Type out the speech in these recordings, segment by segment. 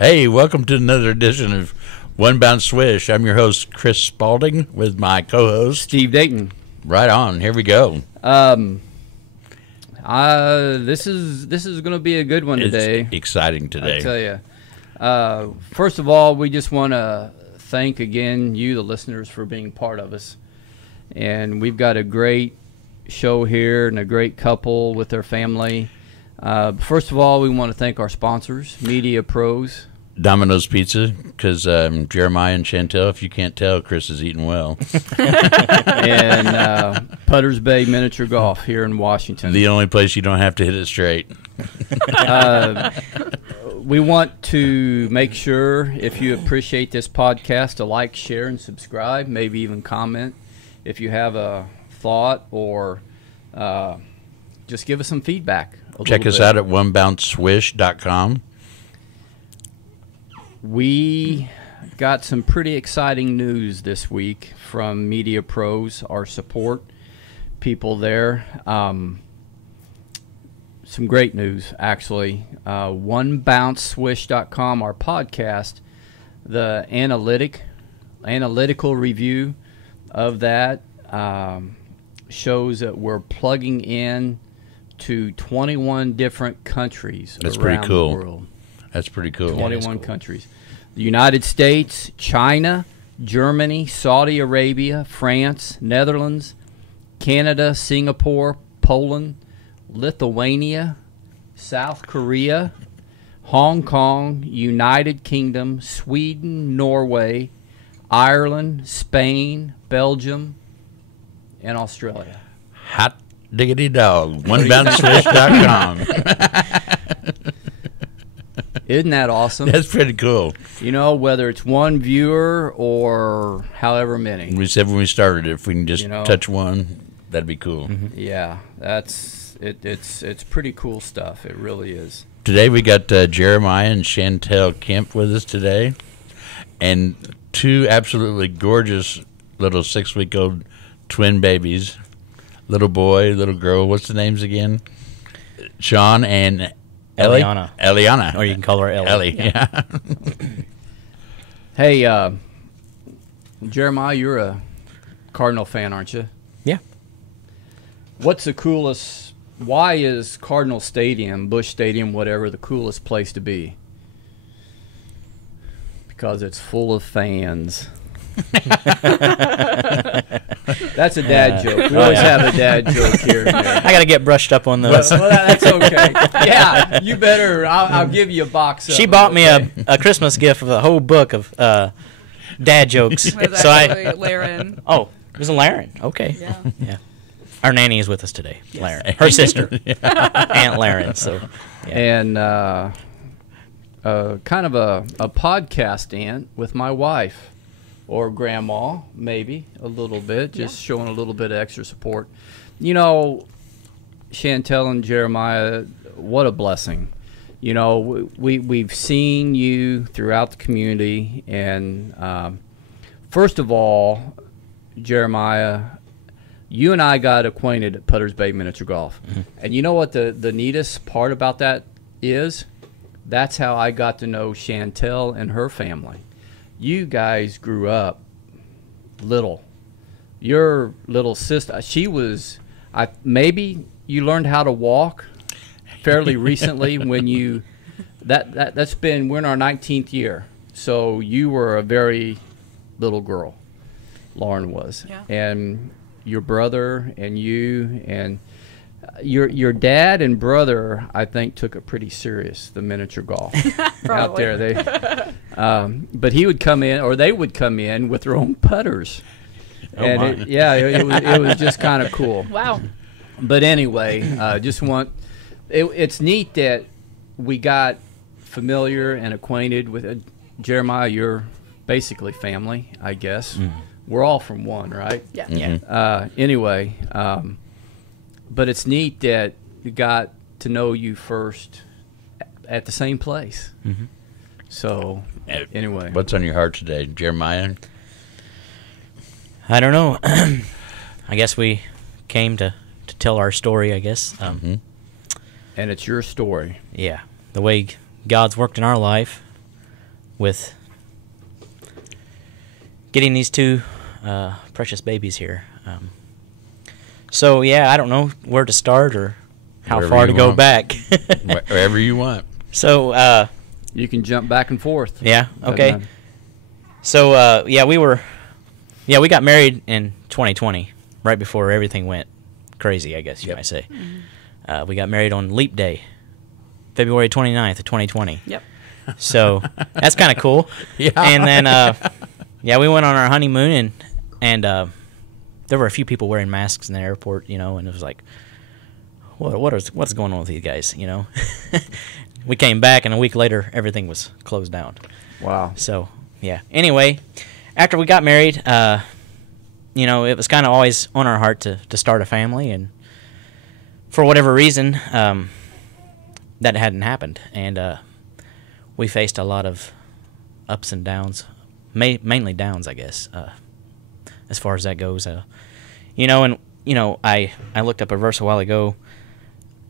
Hey, welcome to another edition of One Bounce Swish. I'm your host, Chris Spalding, with my co-host, Steve Dayton. Right on. Here we go. This is going to be a good one today. It's exciting today. I tell you. First of all, we just want to thank again you, the listeners, for being part of us. And we've got a great show here and a great couple with their family. First of all, we want to thank our sponsors, Media Pros. Domino's Pizza, because Jeremiah and Chantel, if you can't tell, Chris is eating well. And Putters Bay Miniature Golf here in Washington. The only place you don't have to hit it straight. We want to make sure, if you appreciate this podcast, to like, share, and subscribe, maybe even comment. If you have a thought or just give us some feedback. Check us out at onebounceswish.com. We got some pretty exciting news this week from Media Pros, our support people there. Some great news, actually. OneBounceSwish.com, our podcast, the analytical review of that shows that we're plugging in to 21 different countries around the world. That's pretty cool. 21 countries. The United States, China, Germany, Saudi Arabia, France, Netherlands, Canada, Singapore, Poland, Lithuania, South Korea, Hong Kong, United Kingdom, Sweden, Norway, Ireland, Spain, Belgium, and Australia. Hot diggity dog. OneBounceSwish.com. Isn't that awesome? That's pretty cool. You know, whether it's one viewer or however many. We said when we started, if we can just touch one, that'd be cool. Mm-hmm. Yeah, that's it. It's pretty cool stuff. It really is. Today we got Jeremiah and Chantel Kemp with us today, and two absolutely gorgeous little 6-week-old twin babies, little boy, little girl. What's the names again? Sean and Eliana. Or you can call her Ellie. Yeah. Hey, Jeremiah, you're a Cardinal fan, aren't you? Yeah. What's the coolest? Why is Cardinal Stadium, Busch Stadium, whatever, the coolest place to be? Because it's full of fans. That's a dad joke. We always have a dad joke here. I got to get brushed up on those. Well, that's okay. Yeah, you better. I'll give you a box. She bought me a Christmas gift of a whole book of dad jokes. Was actually Laren. Oh, it was a Laren. Okay. Yeah. Our nanny is with us today. Yes. Laren, her sister, Aunt Laren. So, yeah. And kind of a podcast aunt with my wife. Or grandma, maybe, a little bit, just showing a little bit of extra support. You know, Chantel and Jeremiah, what a blessing. You know, we've seen you throughout the community. And first of all, Jeremiah, you and I got acquainted at Putters Bay Miniature Golf. Mm-hmm. And you know what the neatest part about that is? That's how I got to know Chantel and her family. You guys grew up little. Your little sister, she was, maybe you learned how to walk fairly recently when you, that's been, we're in our 19th year. So you were a very little girl, Lauren was. Yeah. And your brother and you and your dad and brother, I think, took it pretty serious, the miniature golf out there. But he would come in, or they would come in with their own putters. Oh, and it was just kind of cool. Wow. But anyway, it's neat that we got familiar and acquainted with Jeremiah. You're basically family, I guess. Mm. We're all from one, right? Yeah. Mm-hmm. Anyway, but it's neat that we got to know you first at the same place. Mm-hmm. So, anyway. What's on your heart today, Jeremiah? I don't know. I guess we came to tell our story, I guess. And it's your story. Yeah. The way God's worked in our life. with getting these two precious babies here. So yeah, I don't know where to start or how Wherever far you to go want. back. Wherever you want. So You can jump back and forth. yeah, Doesn't okay. matter. So we got married in 2020, right before everything went crazy, I guess you might say. We got married on Leap Day, February 29th of 2020. Yep. So that's kind of cool. Yeah. And then we went on our honeymoon and there were a few people wearing masks in the airport, and it was like, what's going on with these guys, We came back and a week later everything was closed down. Wow. So yeah. Anyway, after we got married, it was kind of always on our heart to start a family, and for whatever reason, that hadn't happened, and we faced a lot of ups and downs, mainly downs, I guess, as far as that goes. I looked up a verse a while ago,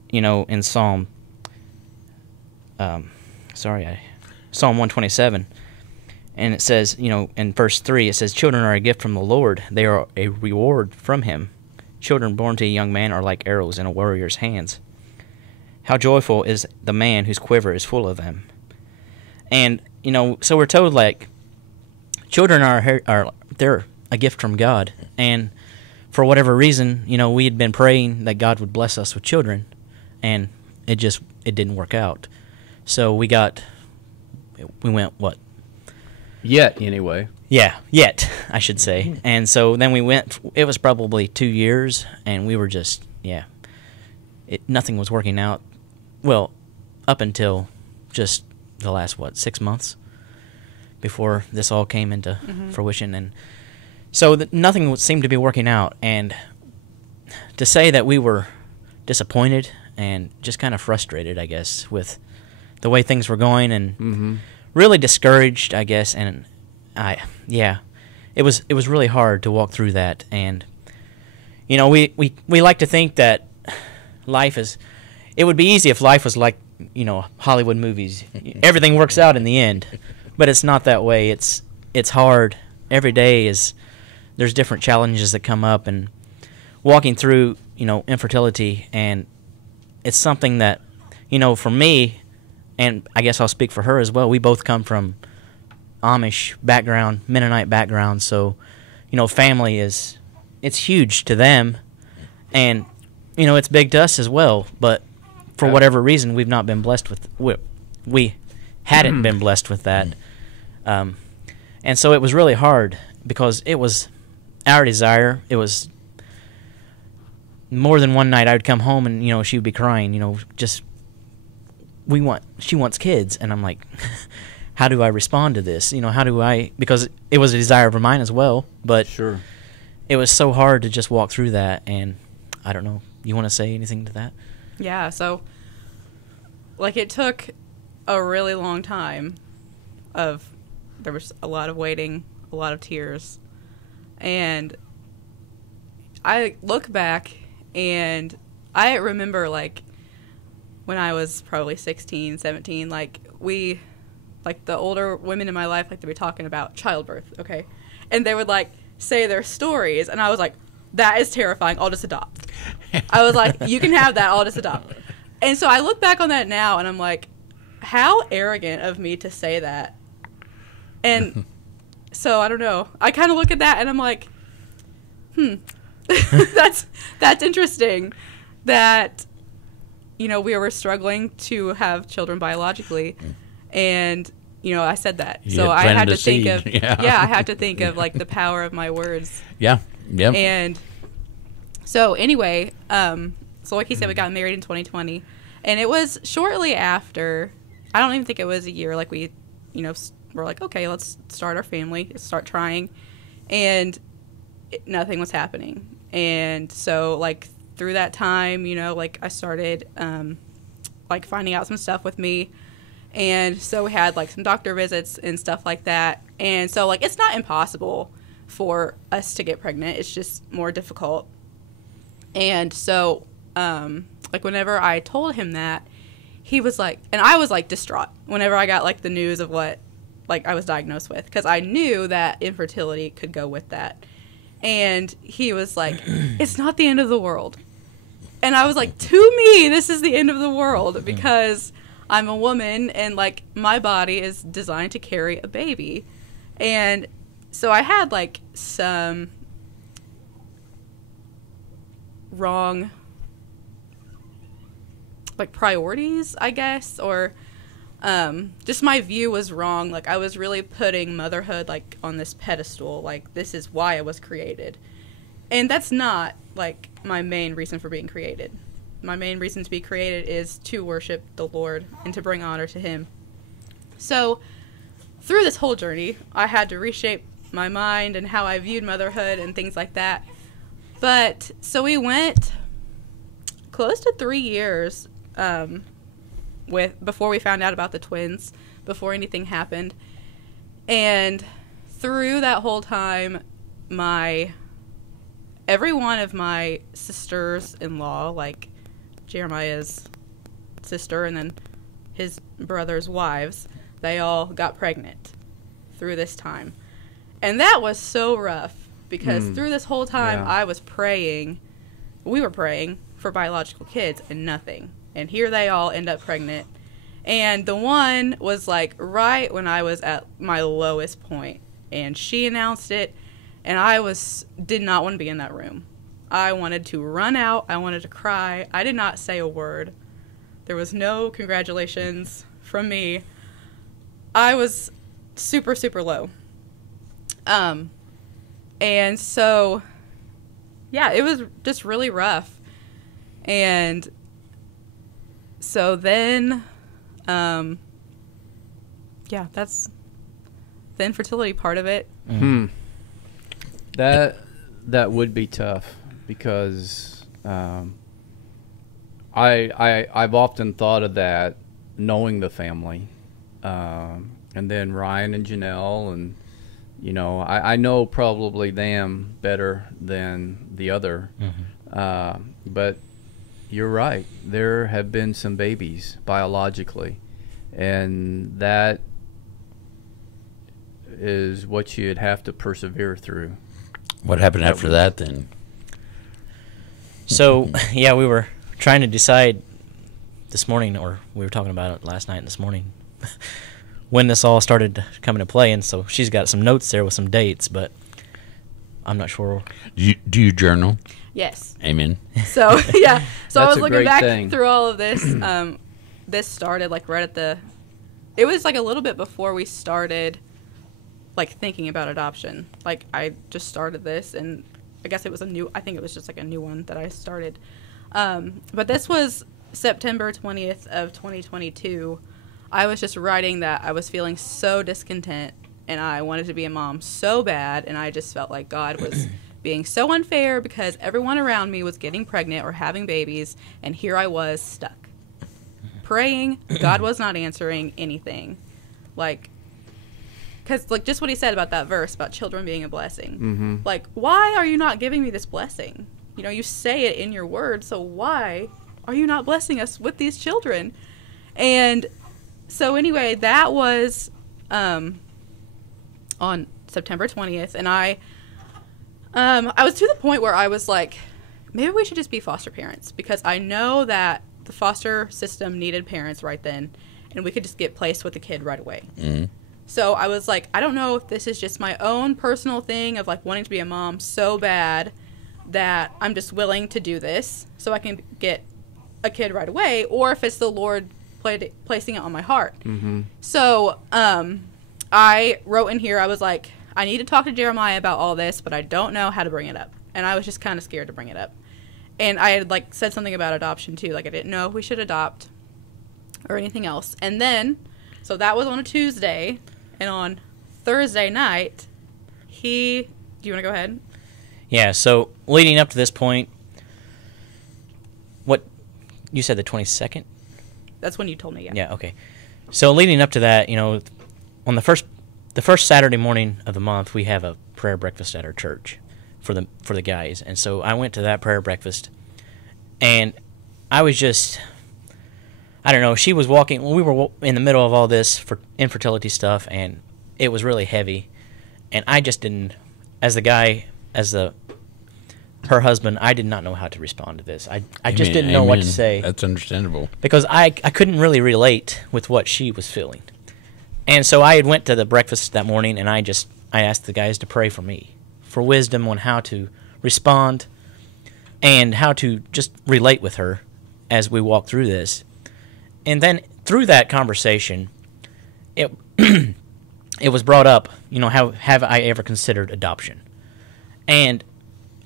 in Psalm 127, and it says, in verse 3, it says, "Children are a gift from the Lord; they are a reward from Him. Children born to a young man are like arrows in a warrior's hands. How joyful is the man whose quiver is full of them." And so we're told, like, children are they're a gift from God, and for whatever reason, we had been praying that God would bless us with children, and it didn't work out. So we went what? Yet, anyway. Yeah, yet, I should say. And so then we went, it was probably 2 years, and we were just, nothing was working out. Well, up until just the last, 6 months before this all came into fruition. And so nothing seemed to be working out. And to say that we were disappointed and just kind of frustrated, I guess, with the way things were going, and really discouraged, I guess, and it was really hard to walk through that. And we like to think that it would be easy if life was like Hollywood movies. Everything works out in the end, but it's not that way. It's hard. Every day there's different challenges that come up, and walking through infertility, and it's something that for me, and I guess I'll speak for her as well, we both come from Amish background, Mennonite background, so family it's huge to them, and it's big to us as well. But for whatever reason, we've not been blessed with we hadn't been blessed with that, and so it was really hard because it was our desire. It was more than one night I would come home and she would be crying, just she wants kids, and I'm like, how do I respond to this? How do I, because it was a desire of mine as well, but Sure. it was so hard to just walk through that. And I don't know, you want to say anything to that? Yeah, so, it took a really long time there was a lot of waiting, a lot of tears, and I look back, and I remember, when I was probably 16, 17, the older women in my life, they'd be talking about childbirth, okay? And they would, say their stories, and I was like, that is terrifying, I'll just adopt. I was like, you can have that, I'll just adopt. And so I look back on that now, and I'm like, how arrogant of me to say that. And so, I don't know. I kind of look at that, and I'm like, that's interesting that we were struggling to have children biologically, and I said that. So I had to think of I had to think of the power of my words. Yeah. Yep. And so anyway, so like he said, we got married in 2020, and it was shortly after. I don't even think it was a year. We, we're like, okay, let's start our family, start trying, and nothing was happening. And so through that time, I started finding out some stuff with me, and so we had some doctor visits and stuff like that. And so it's not impossible for us to get pregnant, it's just more difficult. And so whenever I told him that, he was and I was distraught whenever I got the news of what like I was diagnosed with, because I knew that infertility could go with that. And he was like, it's not the end of the world. And I was like, to me, this is the end of the world, because I'm a woman and like my body is designed to carry a baby. And so I had like some wrong like priorities, I guess, or just my view was wrong. Like I was really putting motherhood like on this pedestal, like this is why I was created. And that's not like my main reason for being created. My main reason to be created is to worship the Lord and to bring honor to him. So through this whole journey, I had to reshape my mind and how I viewed motherhood and things like that. But so we went close to 3 years before we found out about the twins, before anything happened. And through that whole time, every one of my sisters-in-law, like Jeremiah's sister and then his brother's wives, they all got pregnant through this time. And that was so rough, because through this whole time I was praying, we were praying for biological kids and nothing. And here they all end up pregnant. And the one was like right when I was at my lowest point, and she announced it, and I did not want to be in that room. I wanted to run out. I wanted to cry. I did not say a word. There was no congratulations from me. I was super, super low. And so, yeah, it was just really rough. And so then, yeah, that's the infertility part of it. That would be tough, because I've often thought of that, knowing the family, and then Ryan and Janelle, and you know, I know probably them better than the other, but you're right. There have been some babies biologically, and that is what you'd have to persevere through. What happened after that then? So, yeah, we were trying to decide this morning, or we were talking about it last night and this morning, when this all started coming to play. And so she's got some notes there with some dates, but I'm not sure. Do you journal? Yes. Amen. So, yeah. So I was looking back thing. through all of this. This started like right at it was like a little bit before we started like thinking about adoption. Like I just started this, and I guess it was I think it was just like a new one that I started. But this was September 20th of 2022. I was just writing that I was feeling so discontent, and I wanted to be a mom so bad, and I just felt like God was being so unfair, because everyone around me was getting pregnant or having babies, and here I was stuck. Praying, God was not answering anything. Like, because like just what he said about that verse about children being a blessing. Like, why are you not giving me this blessing? You know, you say it in your word, so why are you not blessing us with these children? And so anyway, that was on September 20th, and I was to the point where I was like, maybe we should just be foster parents, because I know that the foster system needed parents right then, and we could just get placed with the kid right away. So I was like, I don't know if this is just my own personal thing of like wanting to be a mom so bad that I'm just willing to do this so I can get a kid right away, or if it's the Lord placing it on my heart. So I wrote in here, I was like, I need to talk to Jeremiah about all this, but I don't know how to bring it up. And I was just kind of scared to bring it up. And I had like said something about adoption too. Like I didn't know if we should adopt or anything else. And then, so that was on a Tuesday. And on Thursday night, do you want to go ahead? Yeah, so leading up to this point, what, you said the 22nd? That's when you told me, yeah. Yeah, okay. So leading up to that, you know, on the first Saturday morning of the month, we have a prayer breakfast at our church for the guys. And so I went to that prayer breakfast, and I was just, I don't know, she was walking, we were in the middle of all this for infertility stuff, and it was really heavy, and I just didn't, as the guy, her husband, I did not know how to respond to this. I just didn't know what to say. That's understandable. Because I couldn't really relate with what she was feeling. And so I had went to the breakfast that morning, and I asked the guys to pray for me, for wisdom on how to respond and how to just relate with her as we walk through this. And then through that conversation, it it was brought up, have I ever considered adoption? And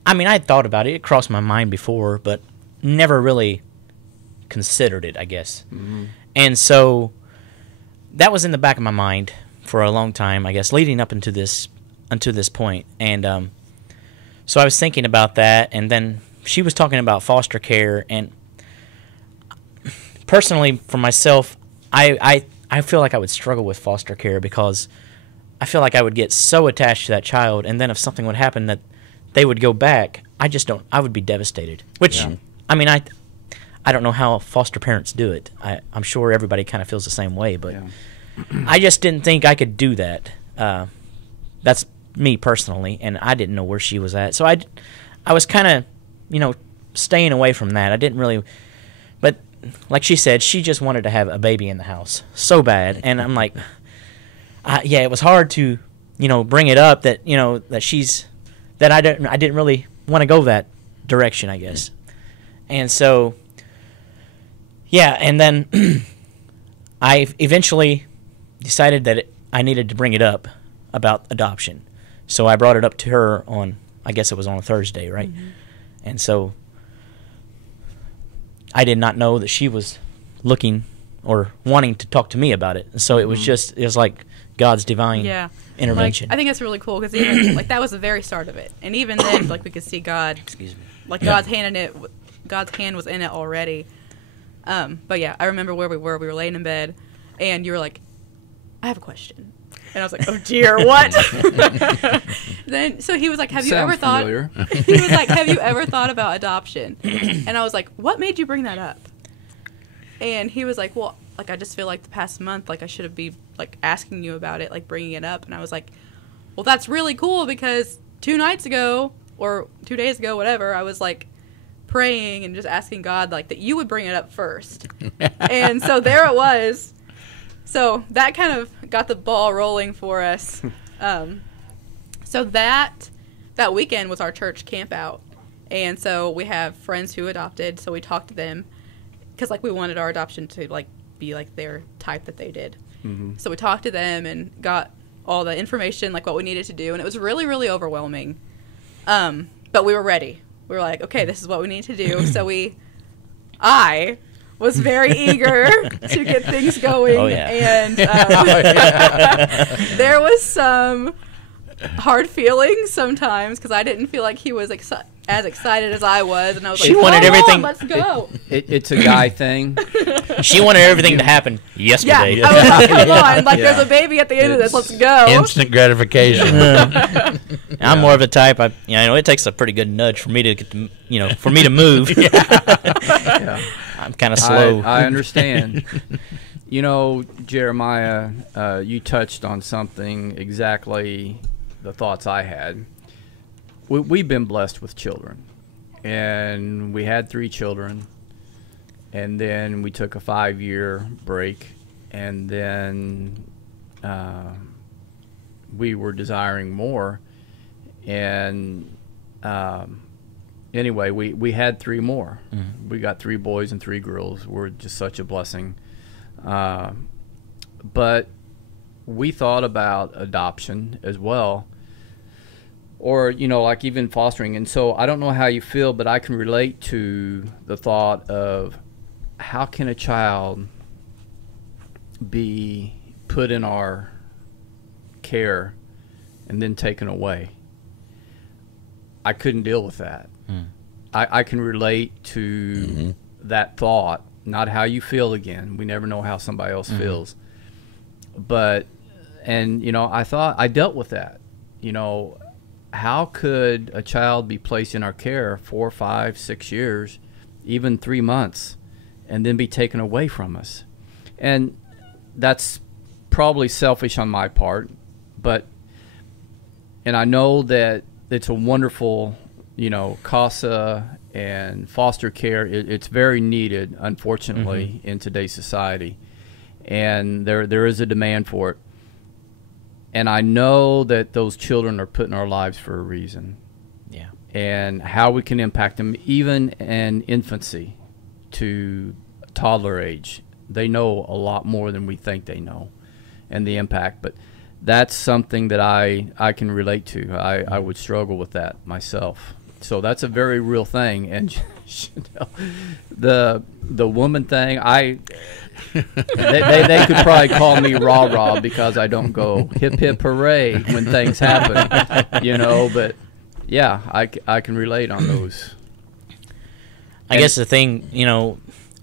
I mean, I had thought about it. It crossed my mind before, but never really considered it, I guess. Mm-hmm. And so that was in the back of my mind for a long time, I guess, leading up into this point. And so I was thinking about that, and then she was talking about foster care. And personally, for myself, I feel like I would struggle with foster care because I feel like I would get so attached to that child, and then if something would happen that they would go back, I would be devastated. Which, yeah. I mean, I don't know how foster parents do it. I'm sure everybody kind of feels the same way, but yeah. I just didn't think I could do that. That's me personally, and I didn't know where she was at. So I was kind of, staying away from that. I didn't really, but like she said, she just wanted to have a baby in the house so bad, and I'm like, yeah, it was hard to, bring it up that, that I didn't really want to go that direction, I guess. And so, yeah, and then I eventually decided that I needed to bring it up about adoption. So I brought it up to her on, I guess it was on a Thursday, right? Mm-hmm. And so I did not know that she was looking or wanting to talk to me about it. So it was like God's divine intervention. I think that's really cool because even that was the very start of it, and even then, we could see God. Excuse me. God's hand in it. God's hand was in it already. But yeah, I remember where we were. We were laying in bed, and you were like, "I have a question," and I was like, "Oh dear, what?" Then so he was like, "Have you ever thought?" He was like, "Have you ever thought about adoption?" And I was like, "What made you bring that up?" And he was like, "Well, I just feel like the past month, I should have been asking you about it, bringing it up." And I was like, "Well, that's really cool because 2 nights ago or 2 days ago, whatever, I was praying and just asking God that you would bring it up first." And so there it was. So that kind of got the ball rolling for us. So that weekend was our church camp out, and so we have friends who adopted. So we talked to them because we wanted our adoption to be their type that they did. Mm-hmm. So we talked to them and got all the information, what we needed to do, and it was really, really overwhelming. But we were ready. We were like, okay, this is what we need to do. So I was very eager to get things going. Oh, yeah. And there was some hard feelings sometimes because I didn't feel like he was as excited as I was, and I was she wanted everything. Let's go. It's a guy thing. She wanted everything to happen yesterday. Yeah, I was like, come on, there's a baby at the end of this. Let's go. Instant gratification. I'm more of the type. It takes a pretty good nudge for me to get to, for me to move. Yeah. I'm kind of slow. I understand. Jeremiah, you touched on something exactly the thoughts I had. We've been blessed with children, and we had 3 children, and then we took a 5-year break, and then we were desiring more, and anyway, we had 3 more. Mm-hmm. We got 3 boys and 3 girls. We're just such a blessing. But we thought about adoption as well, or even fostering. And so I don't know how you feel, but I can relate to the thought of how can a child be put in our care and then taken away. I couldn't deal with that. I can relate to that thought, not how you feel again. We never know how somebody else feels. But, I dealt with that. How could a child be placed in our care 4, 5, 6 years, even 3 months, and then be taken away from us? And that's probably selfish on my part, and I know that it's a wonderful, CASA and foster care. It's very needed, unfortunately, in today's society, and there is a demand for it. And I know that those children are put in our lives for a reason. Yeah. And how we can impact them, even in infancy to toddler age. They know a lot more than we think they know, and the impact. But that's something that I can relate to. I would struggle with that myself. So that's a very real thing. And the woman thing, they could probably call me rah-rah because I don't go hip hip hooray when things happen, but yeah, I can relate on those. I guess the thing,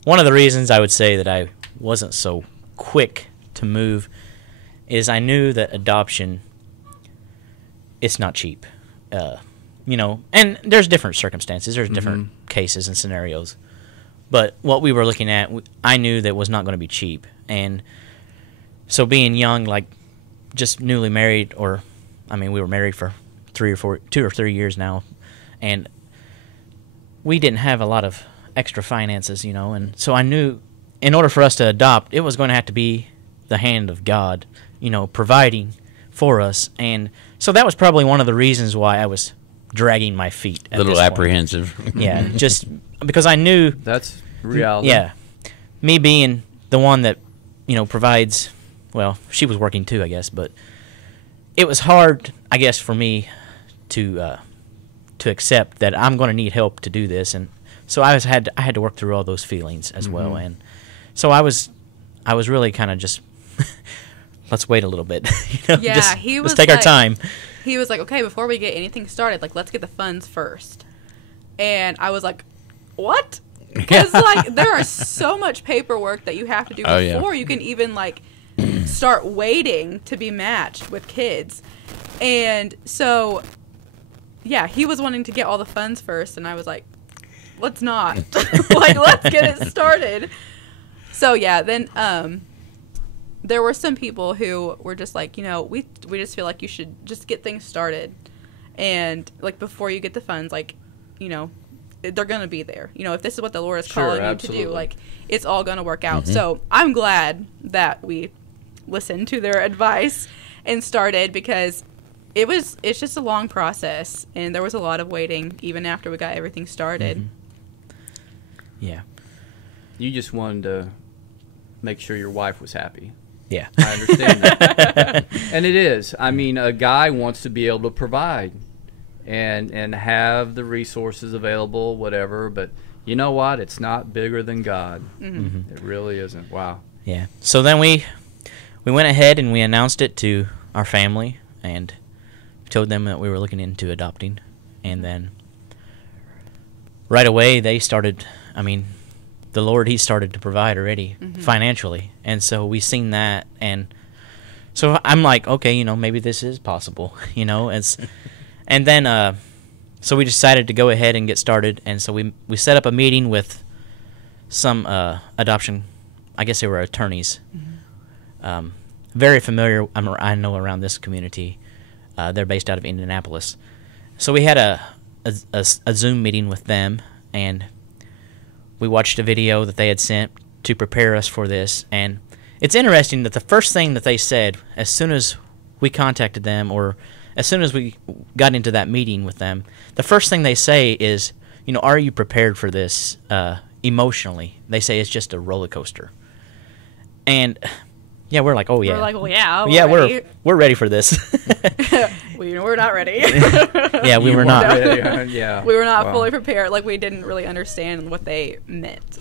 one of the reasons I would say that I wasn't so quick to move is I knew that adoption, it's not cheap. And there's different circumstances, there's different cases and scenarios. But what we were looking at, I knew that was not going to be cheap. And so being young, like just newly married, we were married for 2 or 3 years now, and we didn't have a lot of extra finances, and so I knew in order for us to adopt, it was going to have to be the hand of God, providing for us. And so that was probably one of the reasons why I was dragging my feet at a little this point. apprehensive. Yeah, just because I knew that's reality. Yeah, me being the one that provides. Well, she was working too, I guess, but it was hard, I guess, for me to accept that I'm going to need help to do this, and so I had to work through all those feelings as well. And so I was really kind of just let's wait a little bit. Yeah, let's take our time. He was like, okay, before we get anything started, let's get the funds first. And I was like, what? Because there is so much paperwork that you have to do before you can even start waiting to be matched with kids. And so, yeah, he was wanting to get all the funds first, and I was like, let's not. Let's get it started. So, yeah, then there were some people who were just like, we just feel like you should just get things started. And, before you get the funds, they're going to be there. If this is what the Lord is calling you to do, it's all going to work out. So I'm glad that we listened to their advice and started, because it's just a long process, and there was a lot of waiting even after we got everything started. Yeah. You just wanted to make sure your wife was happy. Yeah. I understand that. And it is. A guy wants to be able to provide and have the resources available, whatever, but you know what? It's not bigger than God. It really isn't. Wow. Yeah. So then we went ahead and we announced it to our family and told them that we were looking into adopting. And then right away they started, the Lord, He started to provide already financially. And so we seen that, and so I'm like, okay, maybe this is possible, and then so we decided to go ahead and get started. And so we set up a meeting with some adoption, I guess they were attorneys, very familiar, I know, around this community. They're based out of Indianapolis. So we had a Zoom meeting with them, and we watched a video that they had sent to prepare us for this. And it's interesting that the first thing that they said as soon as we contacted them, or as soon as we got into that meeting with them, the first thing they say is, are you prepared for this emotionally? They say it's just a roller coaster. And yeah, we're like, oh yeah. We're like, well, yeah, we're ready for this. We're not ready. Yeah, we were not. Yeah. We were not fully prepared. We didn't really understand what they meant.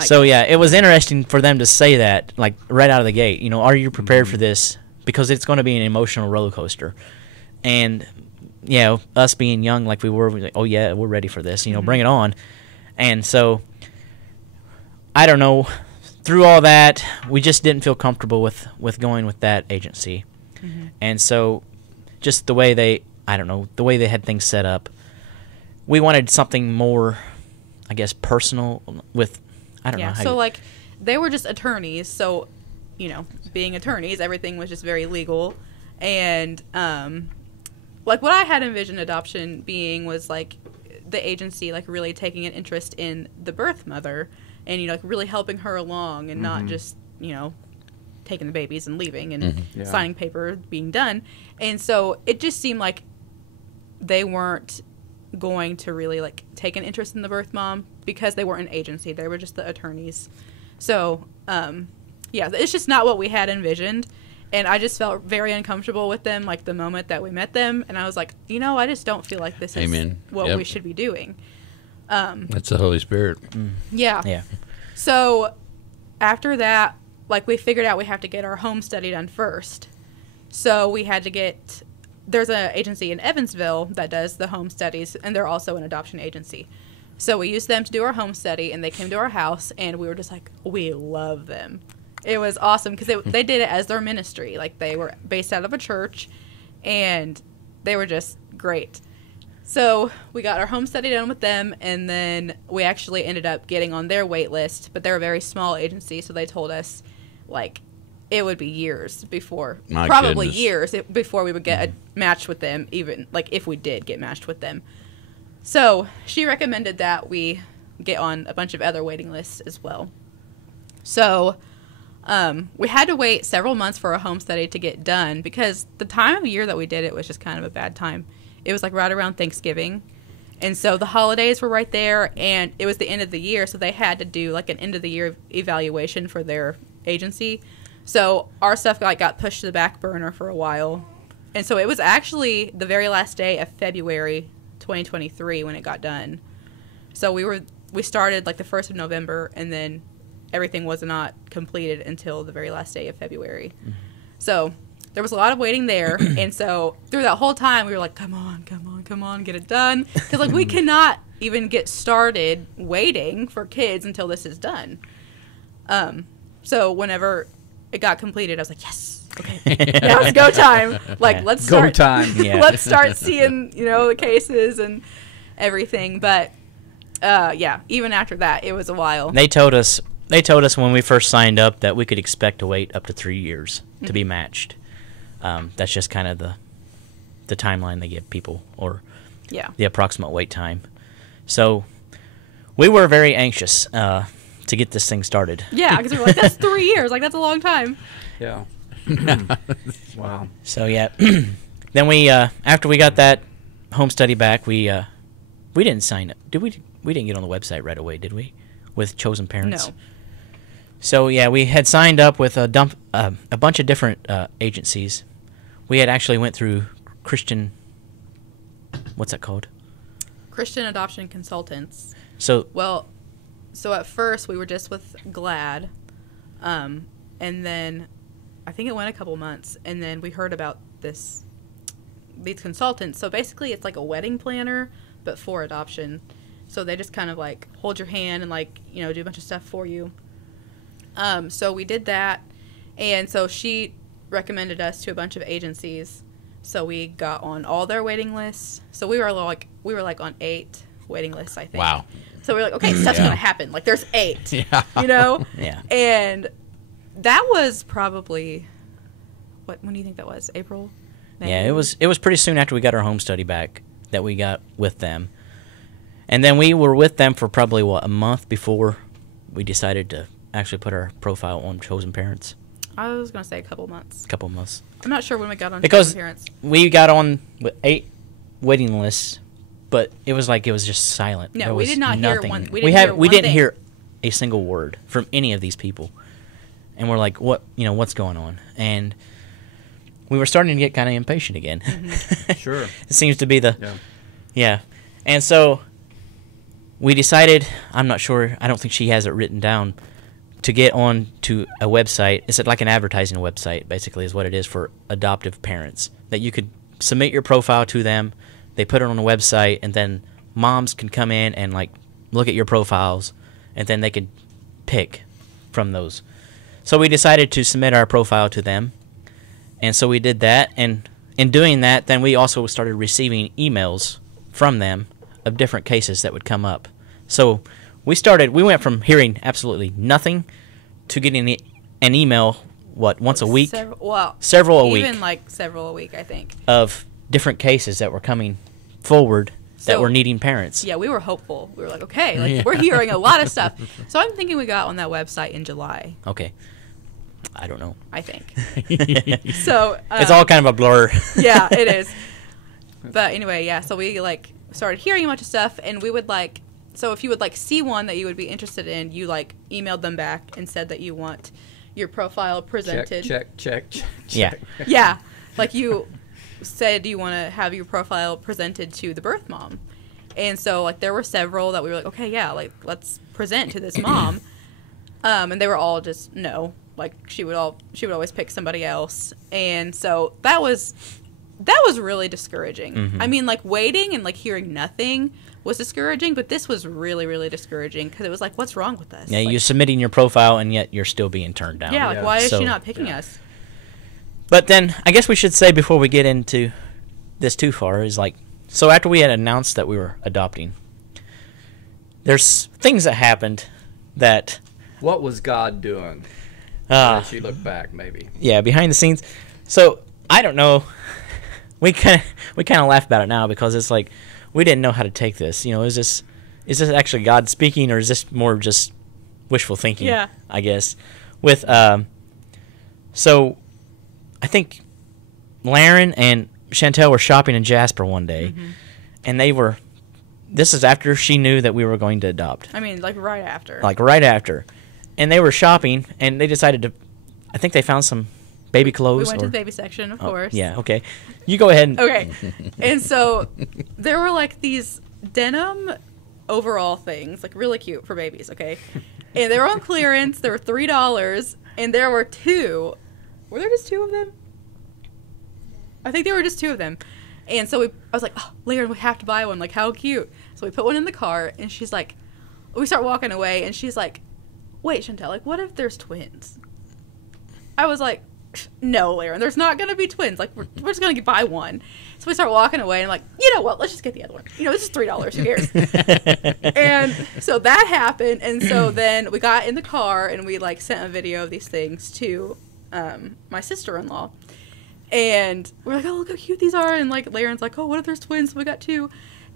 So yeah, it was interesting for them to say that, right out of the gate. Are you prepared for this? Because it's going to be an emotional roller coaster. And us being young like we were like, oh yeah, we're ready for this. Bring it on. And so I don't know. Through all that, we just didn't feel comfortable with going with that agency. And so just the way they had things set up, we wanted something more, I guess, personal with, I don't know. So they were just attorneys. So, being attorneys, everything was just very legal. And like what I had envisioned adoption being was like the agency like really taking an interest in the birth mother and, like really helping her along and not just, taking the babies and leaving and signing paper being done. And so it just seemed like they weren't going to really like take an interest in the birth mom because they weren't an agency. They were just the attorneys. So, it's just not what we had envisioned. And I just felt very uncomfortable with them, like, the moment that we met them. And I was like, I just don't feel like this is what we should be doing. That's the Holy Spirit. Yeah. Yeah. So after that, like, we figured out we have to get our home study done first. So we had to get... There's an agency in Evansville that does the home studies, and they're also an adoption agency. So we used them to do our home study, and they came to our house, and we were just like, we love them. It was awesome because they did it as their ministry. Like, they were based out of a church, and they were just great. So we got our home study done with them, and then we actually ended up getting on their wait list. But they're a very small agency, so they told us, like, it would be years before, years before we would get a match with them, even, like, if we did get matched with them. So she recommended that we get on a bunch of other waiting lists as well. So... we had to wait several months for a home study to get done because the time of year that we did it was just kind of a bad time. It was like right around Thanksgiving. And so the holidays were right there, and it was the end of the year, so they had to do like an end of the year evaluation for their agency. So our stuff got pushed to the back burner for a while. And so it was actually the very last day of February 2023 when it got done. So we started like the 1st of November, and then everything was not completed until the very last day of February. So there was a lot of waiting there. And so through that whole time, we were like, come on, get it done. Because, like, we cannot even get started waiting for kids until this is done. So whenever it got completed, I was like, yes, okay, now it's go time. Like, let's start. Go time. Yeah. Let's start seeing, the cases and everything. But, even after that, it was a while. They told us when we first signed up that we could expect to wait up to 3 years to be matched. That's just kind of the timeline they give people, or the approximate wait time. So we were very anxious to get this thing started. Yeah, because we were like, that's 3 years. Like, that's a long time. Yeah. Wow. So, yeah. Then we, after we got that home study back, we didn't sign up. Did we? We didn't get on the website right away, did we? With Chosen Parents? No. So, yeah, we had signed up with a bunch of different agencies. We had actually went through Christian... What's that called? Christian Adoption Consultants. So at first we were just with GLAD, and then I think it went a couple months, and then we heard about these consultants. So basically it's like a wedding planner, but for adoption. So they just kind of like hold your hand and like, do a bunch of stuff for you. So we did that, and so she recommended us to a bunch of agencies. So we got on all their waiting lists. So we were like on 8 waiting lists, I think. Wow. So we were like, okay, stuff's gonna happen. Like, there's 8. Yeah. Yeah. And that was probably when do you think that was? April? May? Yeah, it was pretty soon after we got our home study back that we got with them. And then we were with them for probably, a month before we decided to actually put our profile on Chosen Parents. I was going to say a couple months. Couple months. I'm not sure when we got on Because Chosen Parents. we got on with 8 waiting lists, but it was just silent. No, There we was did not hear nothing. one. We didn't didn't hear a single word from any of these people. And we're like, what's going on? And we were starting to get kind of impatient again. Mm-hmm. Sure. It seems to be yeah. And so we decided, I'm not sure, I don't think she has it written down, to get on to a website. It's like an advertising website, basically, is what it is for adoptive parents. That you could submit your profile to them, they put it on the website, and then moms can come in and like look at your profiles, and then they could pick from those. So we decided to submit our profile to them, and so we did that. And in doing that, then we also started receiving emails from them of different cases that would come up. So we went from hearing absolutely nothing to getting an email once a week? Several a week. Even like several a week, I think. Of different cases that were coming forward that So- were needing parents. Yeah, we were hopeful. We were like, okay, like we're hearing a lot of stuff. So I'm thinking we got on that website in July, Okay. I don't know. I think. So It's all kind of a blur. yeah, it is. But anyway, yeah. So we like started hearing a bunch of stuff, and we would like. So if you would like see one that you would be interested in, you like emailed them back and said that you want your profile presented. Check. Yeah. Yeah, like you said you want to have your profile presented to the birth mom, and so like there were several that we were like, okay, yeah, like let's present to this mom, and they were all just no. Like she would always pick somebody else, and so that was really discouraging. Mm-hmm. I mean, like waiting and like hearing nothing was discouraging, but this was really, really discouraging because it was like, what's wrong with us? Yeah, like, you're submitting your profile and yet you're still being turned down. yeah, like Yeah. why is So- she not picking us? But then I guess we should say before we get into this too far is like, so after we had announced that we were adopting, there's things that happened that What was God doing? As you look back, maybe. yeah, behind the scenes. So I don't know. We kind of laugh about it now because it's like we didn't know how to take this. You know, is this actually God speaking or is this more just wishful thinking? Yeah. I guess. With so I think Laren and Chantel were shopping in Jasper one day, and they were. This is after she knew that we were going to adopt. I mean, like right after. Like right after. And they were shopping, and they decided to. I think they found some baby we clothes. went to or- the baby section, of Oh, course. yeah. Okay. You go ahead. And, Okay. And so there were like these denim overall things, like really cute for babies, okay? And they were on clearance. They were $3, and there were two. Were there just two of them? I think there were just two of them. And so I was like, oh, Lauren, we have to buy one. Like, how cute. So we put one in the car, and she's like, we start walking away, and she's like, wait, Chantel, like, what if there's twins? I was like, no, Lauren, there's not going to be twins. Like, we're just going to buy one. So we start walking away, and I'm like, you know what? Let's just get the other one. You know, this is $3. Who cares? And so that happened. And so then we got in the car, and we, like, sent a video of these things to my sister-in-law. And we're like, oh, look how cute these are. And, like, Lauren's like, oh, what if there's twins? So we got two.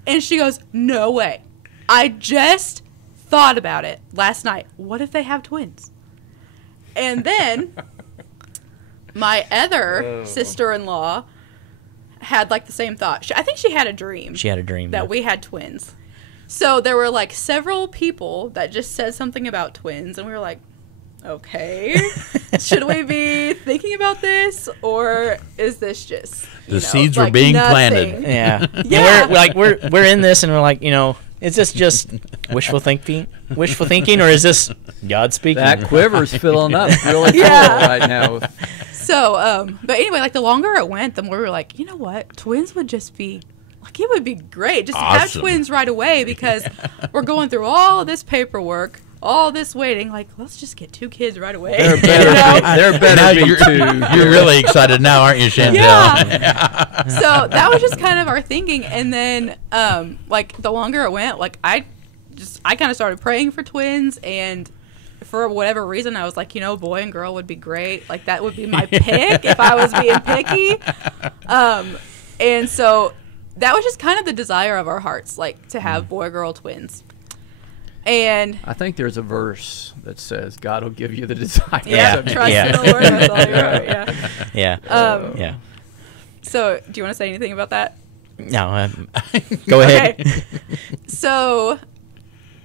And she goes, no way. I just thought about it last night. What if they have twins? And then my other sister-in-law had like the same thought. I think she had a dream. She had a dream that we had twins. So there were like several people that just said something about twins, and we were like, okay, should we be thinking about this, or is this just The seeds were being planted. Yeah. Yeah. And we're in this, and we're like, you know, is this just wishful thinking, or is this God speaking? That quiver's filling up really Yeah. full right now. So, but anyway, like the longer it went, the more we were like, you know what, twins would just be, like, it would be great just to have Awesome. twins right away, because we're going through all of this paperwork, all this waiting, like, let's just get 2 kids right away. There You better, know? there better Now be you're, two. you're really excited now, aren't you, Chantel? Yeah. So that was just kind of our thinking, and then like the longer it went, like I kind of started praying for twins, and for whatever reason I was like, you know, boy and girl would be great. Like that would be my pick if I was being picky. And so that was just kind of the desire of our hearts, like to have boy girl twins. And I think there's a verse that says God will give you the desires Yeah. of trust Yeah. in the Lord. That's all you wrote, yeah. Yeah. Yeah. So do you want to say anything about that? No. Go ahead. Okay. So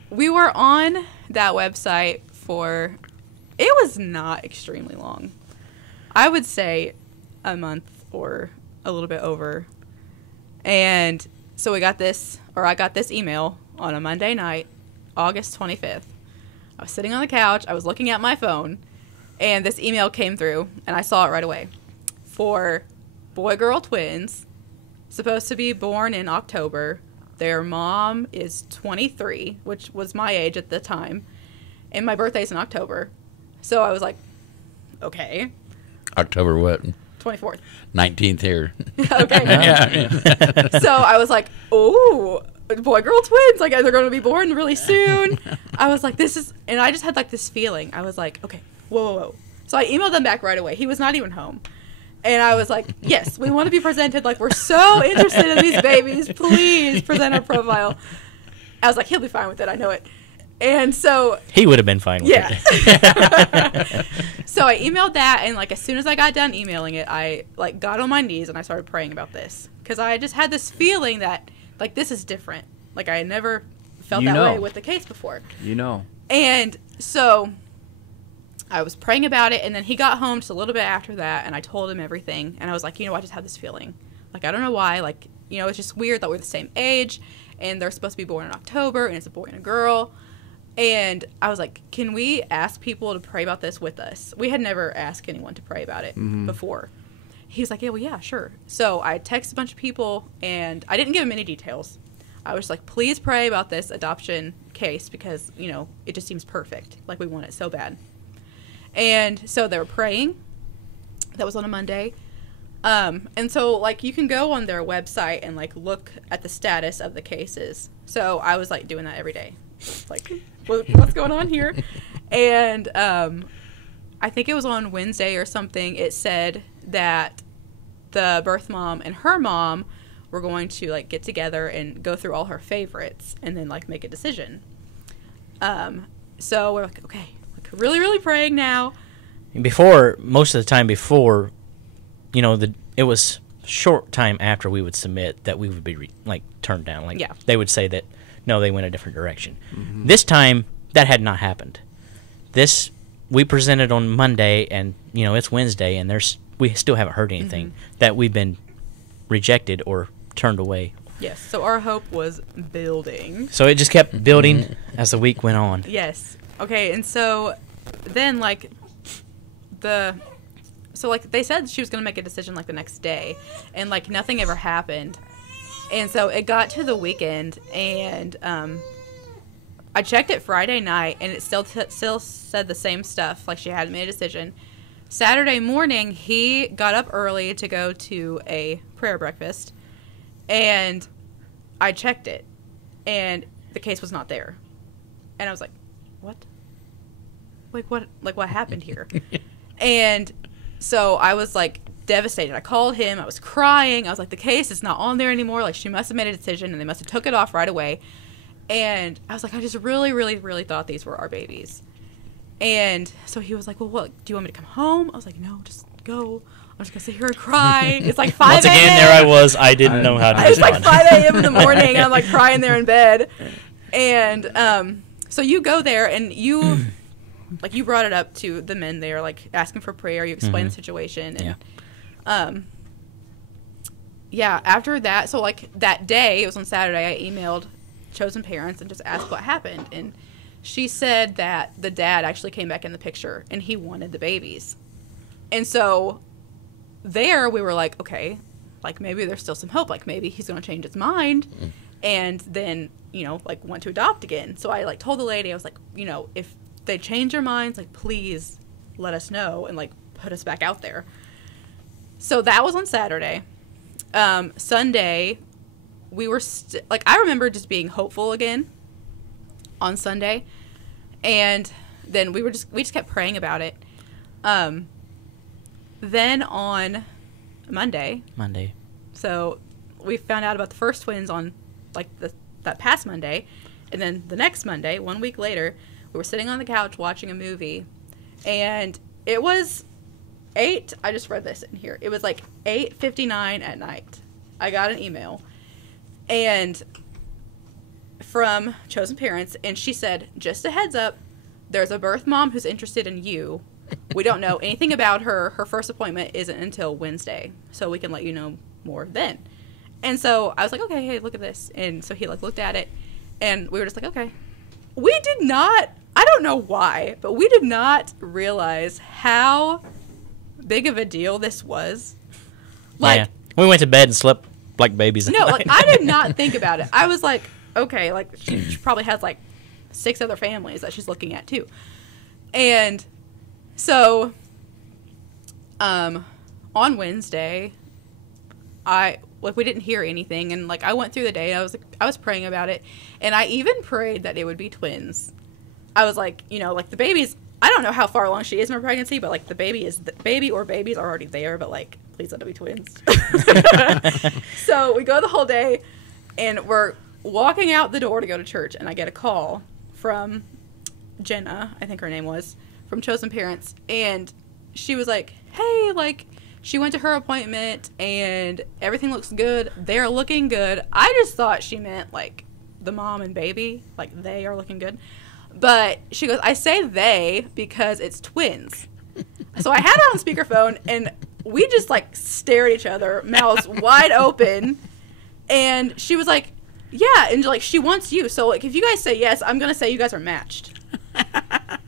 we were on that website for, it was not extremely long. I would say a month or a little bit over. And so I got this email on a Monday night, August 25th. I was sitting on the couch. I was looking at my phone, and this email came through, and I saw it right away. For boy-girl twins, supposed to be born in October. Their mom is 23, which was my age at the time, and my birthday's in October. So I was like, okay, October what? 24th. 19th here. Okay. So I was like, oh, boy-girl twins, like they're going to be born really soon. I was like, this is, and I just had like this feeling. I was like, okay, whoa. So I emailed them back right away. He was not even home. And I was like, yes, we want to be presented. Like, we're so interested in these babies. Please present our profile. I was like, he'll be fine with it. I know it. And so he would have been fine with it. So I emailed that, and like as soon as I got done emailing it, I like got on my knees and I started praying about this because I just had this feeling that like this is different. Like I had never felt that way with the case before. And so I was praying about it, and then he got home just a little bit after that, and I told him everything, and I was like, I just had this feeling. Like I don't know why. Like it's just weird that we're the same age, and they're supposed to be born in October, and it's a boy and a girl. And I was like, can we ask people to pray about this with us? We had never asked anyone to pray about it before. He was like, yeah, sure. So I texted a bunch of people, and I didn't give him any details. I was like, please pray about this adoption case because, it just seems perfect. Like, we want it so bad. And so they were praying. That was on a Monday. And so, like, you can go on their website and, like, look at the status of the cases. So I was, like, doing that every day. Like, what's going on here? And I think it was on Wednesday or something. It said that the birth mom and her mom were going to like get together and go through all her favorites and then like make a decision. So we're like, okay, like really, really praying now. Most of the time before, it was short time after we would submit that we would be turned down. Like they would say that no, they went a different direction. This time that had not happened. We presented on Monday, and it's Wednesday, and we still haven't heard anything that we've been rejected or turned away. Yes, so our hope was building. So it just kept building as the week went on. Yes. Okay, and so then they said she was going to make a decision like the next day, and like nothing ever happened. And so it got to the weekend, and I checked it Friday night, and it still said the same stuff, like she hadn't made a decision. Saturday morning, he got up early to go to a prayer breakfast, and I checked it, and the case was not there. And I was like, what? What happened here? And so I was, like, devastated. I called him. I was crying. I was like, the case is not on there anymore. Like, she must have made a decision, and they must have took it off right away. And I was like, I just really, really, really thought these were our babies. And so he was like, well, what, do you want me to come home? I was like, no, just go. I'm just going to sit here and cry. It's like 5 a.m. Once again, there I was. I didn't know how to respond. It's like 5 a.m. in the morning, and I'm like crying there in bed. And so you go there, and you brought it up to the men there, like asking for prayer. You explain the situation. And after that, so like that day, it was on Saturday, I emailed chosen parents and just asked what happened. And she said that the dad actually came back in the picture, and he wanted the babies. And so there we were like, okay, like maybe there's still some hope. Like maybe he's going to change his mind and then, like want to adopt again. So I like told the lady, I was like, if they change their minds, like please let us know and like put us back out there. So that was on Saturday. Sunday, we were I remember just being hopeful again on Sunday, and then we just kept praying about it. Then on Monday, so we found out about the first twins on like that past Monday, and then the next Monday, 1 week later, we were sitting on the couch watching a movie, and it was I just read this in here. It was like 8:59 at night. I got an email, and from Chosen Parents, and she said, just a heads up, there's a birth mom who's interested in you. We don't know anything about her. Her first appointment isn't until Wednesday, so we can let you know more then. And so I was like, okay, hey, look at this. And so he like looked at it, and we were just like, okay. We did not, I don't know why, but we did not realize how big of a deal this was. Like, we went to bed and slept like babies. No, like I did not think about it. I was like, okay, like she probably has like 6 other families that she's looking at too. And so on Wednesday, we didn't hear anything, and like I went through the day, and I was praying about it, and I even prayed that it would be twins. I was like, like the babies I don't know how far along she is in her pregnancy, but like the baby or babies are already there, but like please let it be twins. So we go the whole day, and we're walking out the door to go to church, and I get a call from Jenna, I think her name was, from Chosen Parents, and she was like, hey, like, she went to her appointment, and everything looks good. They're looking good. I just thought she meant, like, the mom and baby, like, they are looking good. But she goes, I say they because it's twins. So I had her on speakerphone, and we just, like, stared at each other, mouths wide open, and she was like, yeah, and, like, she wants you. So, like, if you guys say yes, I'm going to say you guys are matched.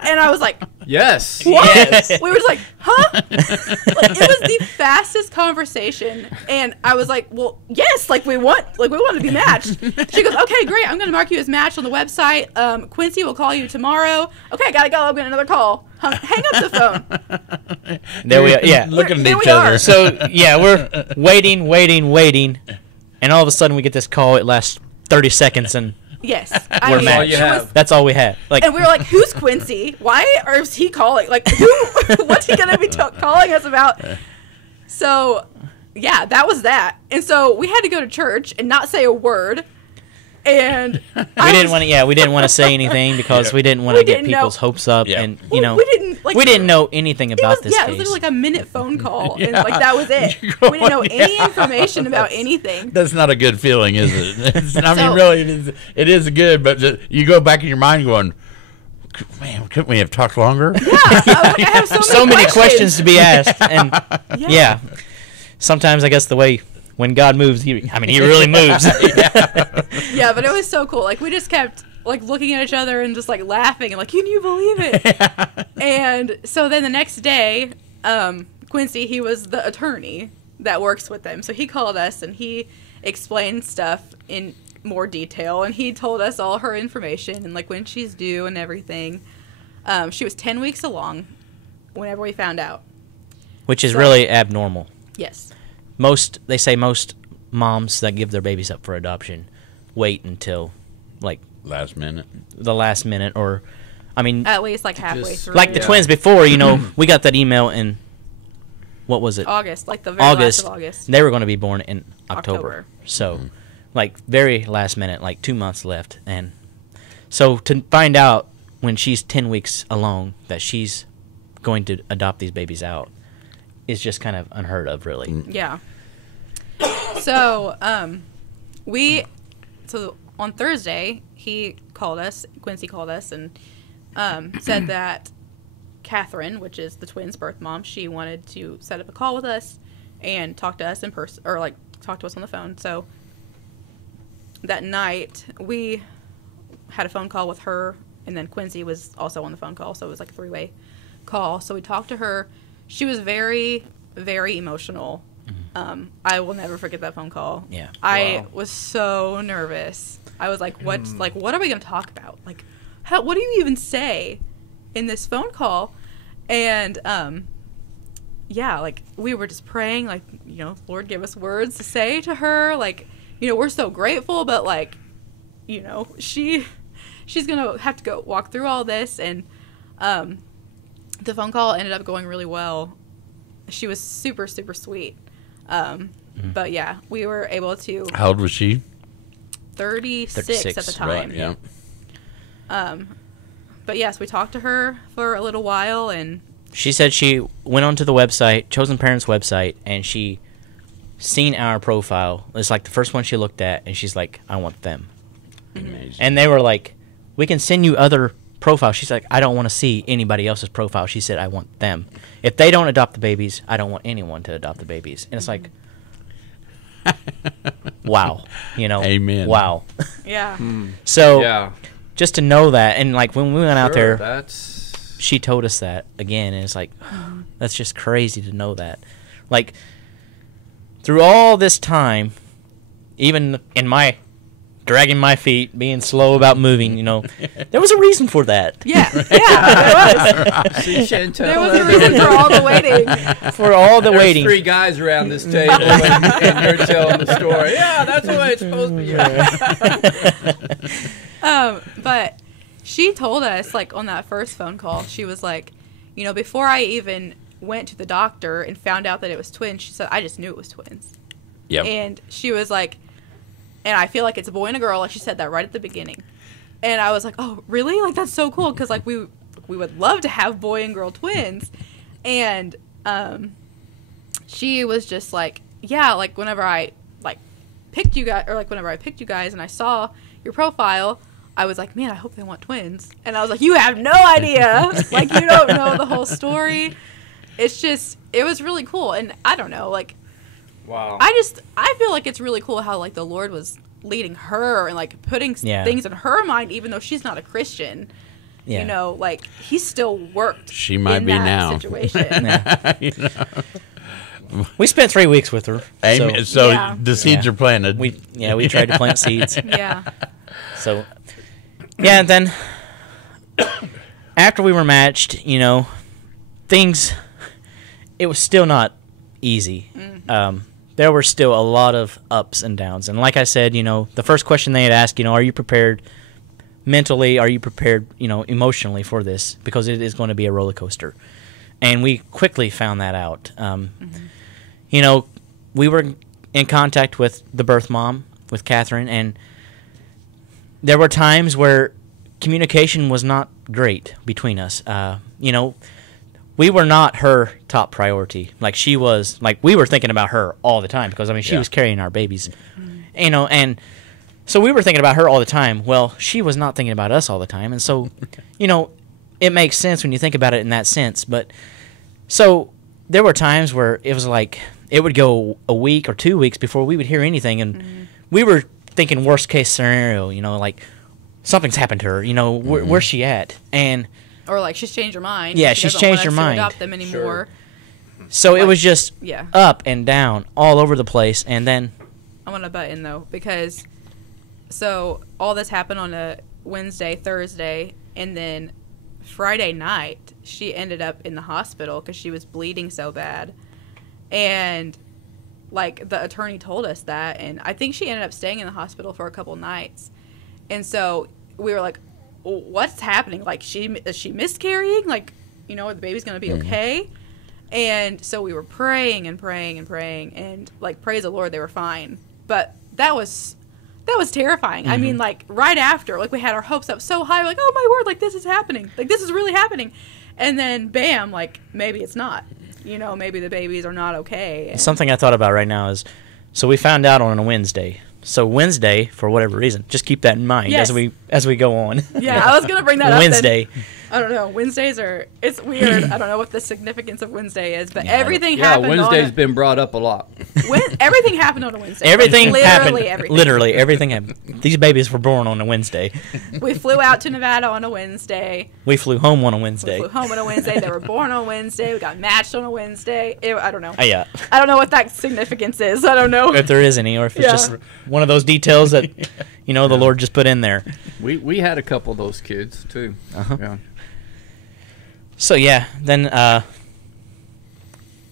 And I was like, yes. What? Yes. We were just like, huh? Like, it was the fastest conversation, and I was like, well, yes, like we want to be matched. She goes, okay, great, I'm going to mark you as matched on the website. Quincy will call you tomorrow. Okay, gotta go. I'm getting another call. Hang up the phone. There we are. Yeah. Looking at There each we other. are. So, yeah, we're waiting, and all of a sudden we get this call. It lasts 30 seconds, and Yes, we're matched. matched. All you have. That's all we had. Like, and we were like, who's Quincy? Why is he calling? Like, what's he going to be calling us about? So, yeah, that was that. And so we had to go to church and not say a word. And we didn't want to say anything because we didn't want to get people's hopes up, Yeah. and we didn't know anything about this it was case. literally like a minute phone call, and like that was it. We didn't know any information about anything. That's not a good feeling, is it? I mean, So- really, it is good, but you go back in your mind going, man, couldn't we have talked longer? Yeah, I have So many questions to be asked, and Yeah. sometimes I guess the way when God moves, he really moves. Yeah, but it was so cool. Like we just kept like looking at each other and just like laughing and like, can you believe it? And so then the next day, Quincy, he was the attorney that works with them. So he called us and he explained stuff in more detail, and he told us all her information and like when she's due and everything. She was 10 weeks along whenever we found out. Which is really abnormal. Yes. They say most moms that give their babies up for adoption wait until like Last minute. the last minute, or I mean, At least like halfway Just- through. like the twins before, we got that email in what was it? August, like the very last of August. They were going to be born in October. October. So, like very last minute, like 2 months left, and so to find out when she's 10 weeks along that she's going to adopt these babies out is just kind of unheard of, really. Yeah. So, on Thursday, Quincy called us and said that Catherine, which is the twins' birth mom, she wanted to set up a call with us and talk to us in person, or like talk to us on the phone. So that night, we had a phone call with her, and then Quincy was also on the phone call, so it was like a three-way call. So we talked to her. She was very, very emotional. I will never forget that phone call. Yeah. I was so nervous. I was like, what are we going to talk about? Like, what do you even say in this phone call? And, yeah, like, we were just praying, like, Lord, give us words to say to her. Like, we're so grateful, but, like, she's going to have to go walk through all this. And the phone call ended up going really well. She was super, super sweet. But yeah, we were able to. How old was she? 36 at the time. Right, yeah. But yes, we talked to her for a little while, and She said she went onto the website, Chosen Parents website, and she seen our profile. It's like the first one she looked at, and she's like, I want them. Amazing. And they were like, we can send you other profiles. She's like, I don't want to see anybody else's profile. She said, I want them. If they don't adopt the babies, I don't want anyone to adopt the babies. And it's like, wow. Amen. Wow. yeah. So Yeah. just to know that, and like when we went out Sure, there, that's she told us that again, and it's like, that's just crazy to know that. Like, through all this time, even in my dragging my feet, being slow about moving, there was a reason for that. Yeah, there was. see Chantel. There was a reason for all the waiting. For all the There's waiting. 3 guys around this table, and you're telling the story. Yeah, that's the way it's supposed to be. But she told us, like, on that first phone call, she was like, you know, before I even went to the doctor and found out that it was twins, she said, I just knew it was twins. Yep. And she was like, and I feel like it's a boy and a girl. Like, she said that right at the beginning. And I was like, oh, really? Like, that's so cool. Because, like, we would love to have boy and girl twins. And she was just like, yeah, like, whenever I, like, picked you guys, or, like, whenever I picked you guys and I saw your profile, I was like, man, I hope they want twins. And I was like, you have no idea. Like, you don't know the whole story. It's just, it was really cool. And I don't know, like, wow. I feel like it's really cool how, like, the Lord was leading her and, like, putting things in her mind, even though she's not a Christian. Yeah. You know, like, he still worked. She might be now. Situation. You know? We spent 3 weeks with her. So yeah. The seeds are planted. We tried to plant seeds. Yeah. So, yeah, and then after we were matched, you know, it was still not easy. Mm-hmm. There were still a lot of ups and downs. And like I said, you know, the first question they had asked, you know, are you prepared mentally? Are you prepared, you know, emotionally for this? Because it is going to be a roller coaster. And we quickly found that out. You know, we were in contact with the birth mom, with Catherine, and there were times where communication was not great between us. You know, we were not her top priority. Like, she was, like, we were thinking about her all the time because, I mean, she was carrying our babies. You know, and so we were thinking about her all the time. Well, she was not thinking about us all the time. And so, you know, it makes sense when you think about it in that sense. But so there were times where it was like it would go a week or 2 weeks before we would hear anything. And we were thinking worst case scenario, you know, like something's happened to her. You know, where's she at? And or like she's changed her mind. Yeah, she's changed her mind. Adopt them anymore. Sure. So like, it was just up and down all over the place. And then I want to butt in though, because so all this happened on a Wednesday, Thursday, and then Friday night she ended up in the hospital because she was bleeding so bad. And like the attorney told us that, and I think she ended up staying in the hospital for a couple nights. And so we were like, what's happening? Like, is she miscarrying? Like, you know, the baby's going to be okay? And so we were praying and praying and praying, and, like, praise the Lord, they were fine. But that was terrifying. I mean, like, right after, like, we had our hopes up so high, we're like, oh, my word, like, this is happening. Like, this is really happening. And then, bam, like, maybe it's not. You know, maybe the babies are not okay. Something I thought about right now is, so we found out on a Wednesday. So Wednesday, for whatever reason, just keep that in mind as we go on. Yeah, I was gonna bring that up. Wednesday. I don't know. Wednesdays it's weird. I don't know what the significance of Wednesday is, but everything happened. Yeah, Wednesday's been brought up a lot. Everything happened on a Wednesday. Everything happened. Everything. Literally everything happened. These babies were born on a Wednesday. We flew out to Nevada on a Wednesday. We flew home on a Wednesday. They were born on a Wednesday. We got matched on a Wednesday. I don't know. Yeah. I don't know what that significance is. I don't know if there is any, or if it's just one of those details that you know the Lord just put in there. We had a couple of those kids too. Yeah. So yeah, then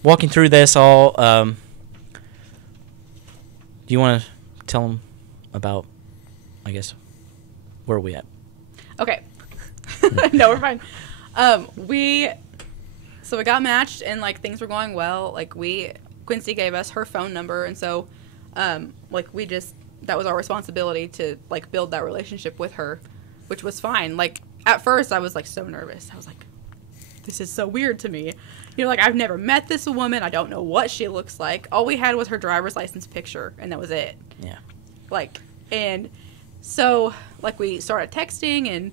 walking through this all, do you want to tell them about, I guess, where are we at? Okay. No, we're fine. We got matched and like things were going well. Like Quincy gave us her phone number, and so that was our responsibility to like build that relationship with her, which was fine. Like at first I was like so nervous. I was like, this is so weird to me. You know, like I've never met this woman. I don't know what she looks like. All we had was her driver's license picture, and that was it. Yeah. Like, and so like we started texting, and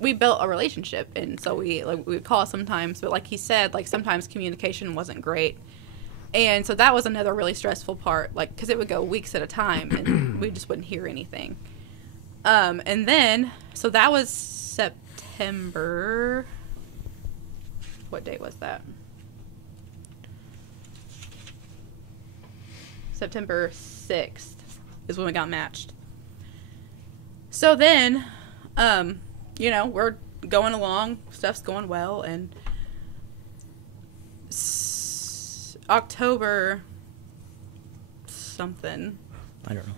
we built a relationship, and so we would call sometimes, but like he said, like sometimes communication wasn't great. And so that was another really stressful part, like, because it would go weeks at a time, and we just wouldn't hear anything. And then, so that was September. What date was that? September 6th is when we got matched. So then, you know, we're going along, stuff's going well, and October something. I don't know.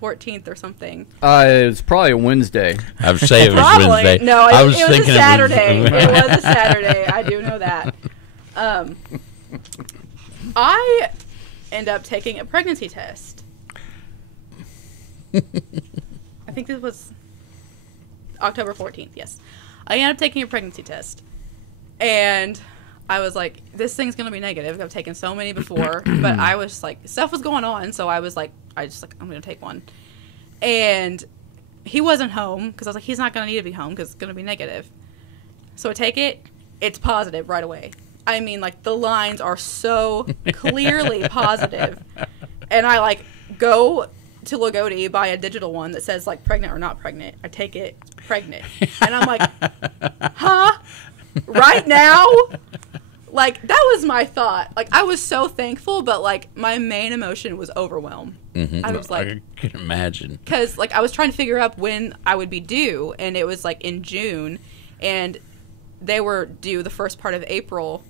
14th or something. It was probably a Wednesday. I would say it was Probably. Wednesday. No, I it was was thinking a Saturday. It It was a Saturday. I do know that. I end up taking a pregnancy test. I think this was October 14th, yes. I ended up taking a pregnancy test. And I was like, this thing's going to be negative. I've taken so many before. But I was like, stuff was going on. So I was like, I'm going to take one. And he wasn't home because I was like, he's not going to need to be home because it's going to be negative. So I take it. It's positive right away. I mean, like, the lines are so clearly positive. And I, like, go to Lagodi, buy a digital one that says, like, pregnant or not pregnant. I take it, pregnant. And I'm like, huh? Right now? Like, that was my thought. Like, I was so thankful, but, like, my main emotion was overwhelm. Mm-hmm. I was like, I can imagine. because, like, I was trying to figure out when I would be due, and it was, like, in June, and they were due the first part of April.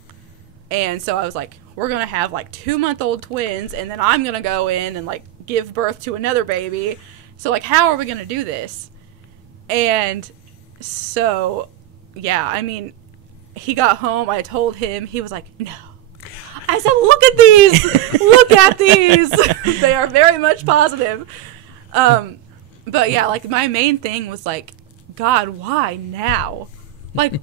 And so I was like, we're going to have, like, 2-month-old twins, and then I'm going to go in and, like, give birth to another baby. So, like, how are we going to do this? And so, yeah, I mean, he got home. I told him. He was like, no. I said, look at these. Look at these. They are very much positive. But, yeah, like, my main thing was, like, God, why now? Like,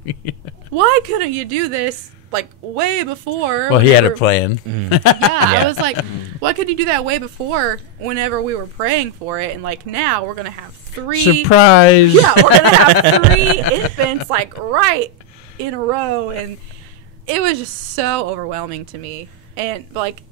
why couldn't you do this? Like, way before. Well, he had a plan. Yeah, I was like, why couldn't you do that way before whenever we were praying for it? And, like, now we're going to have 3. Surprise! Yeah, we're going to have 3 infants, like, right in a row. And it was just so overwhelming to me. And, like,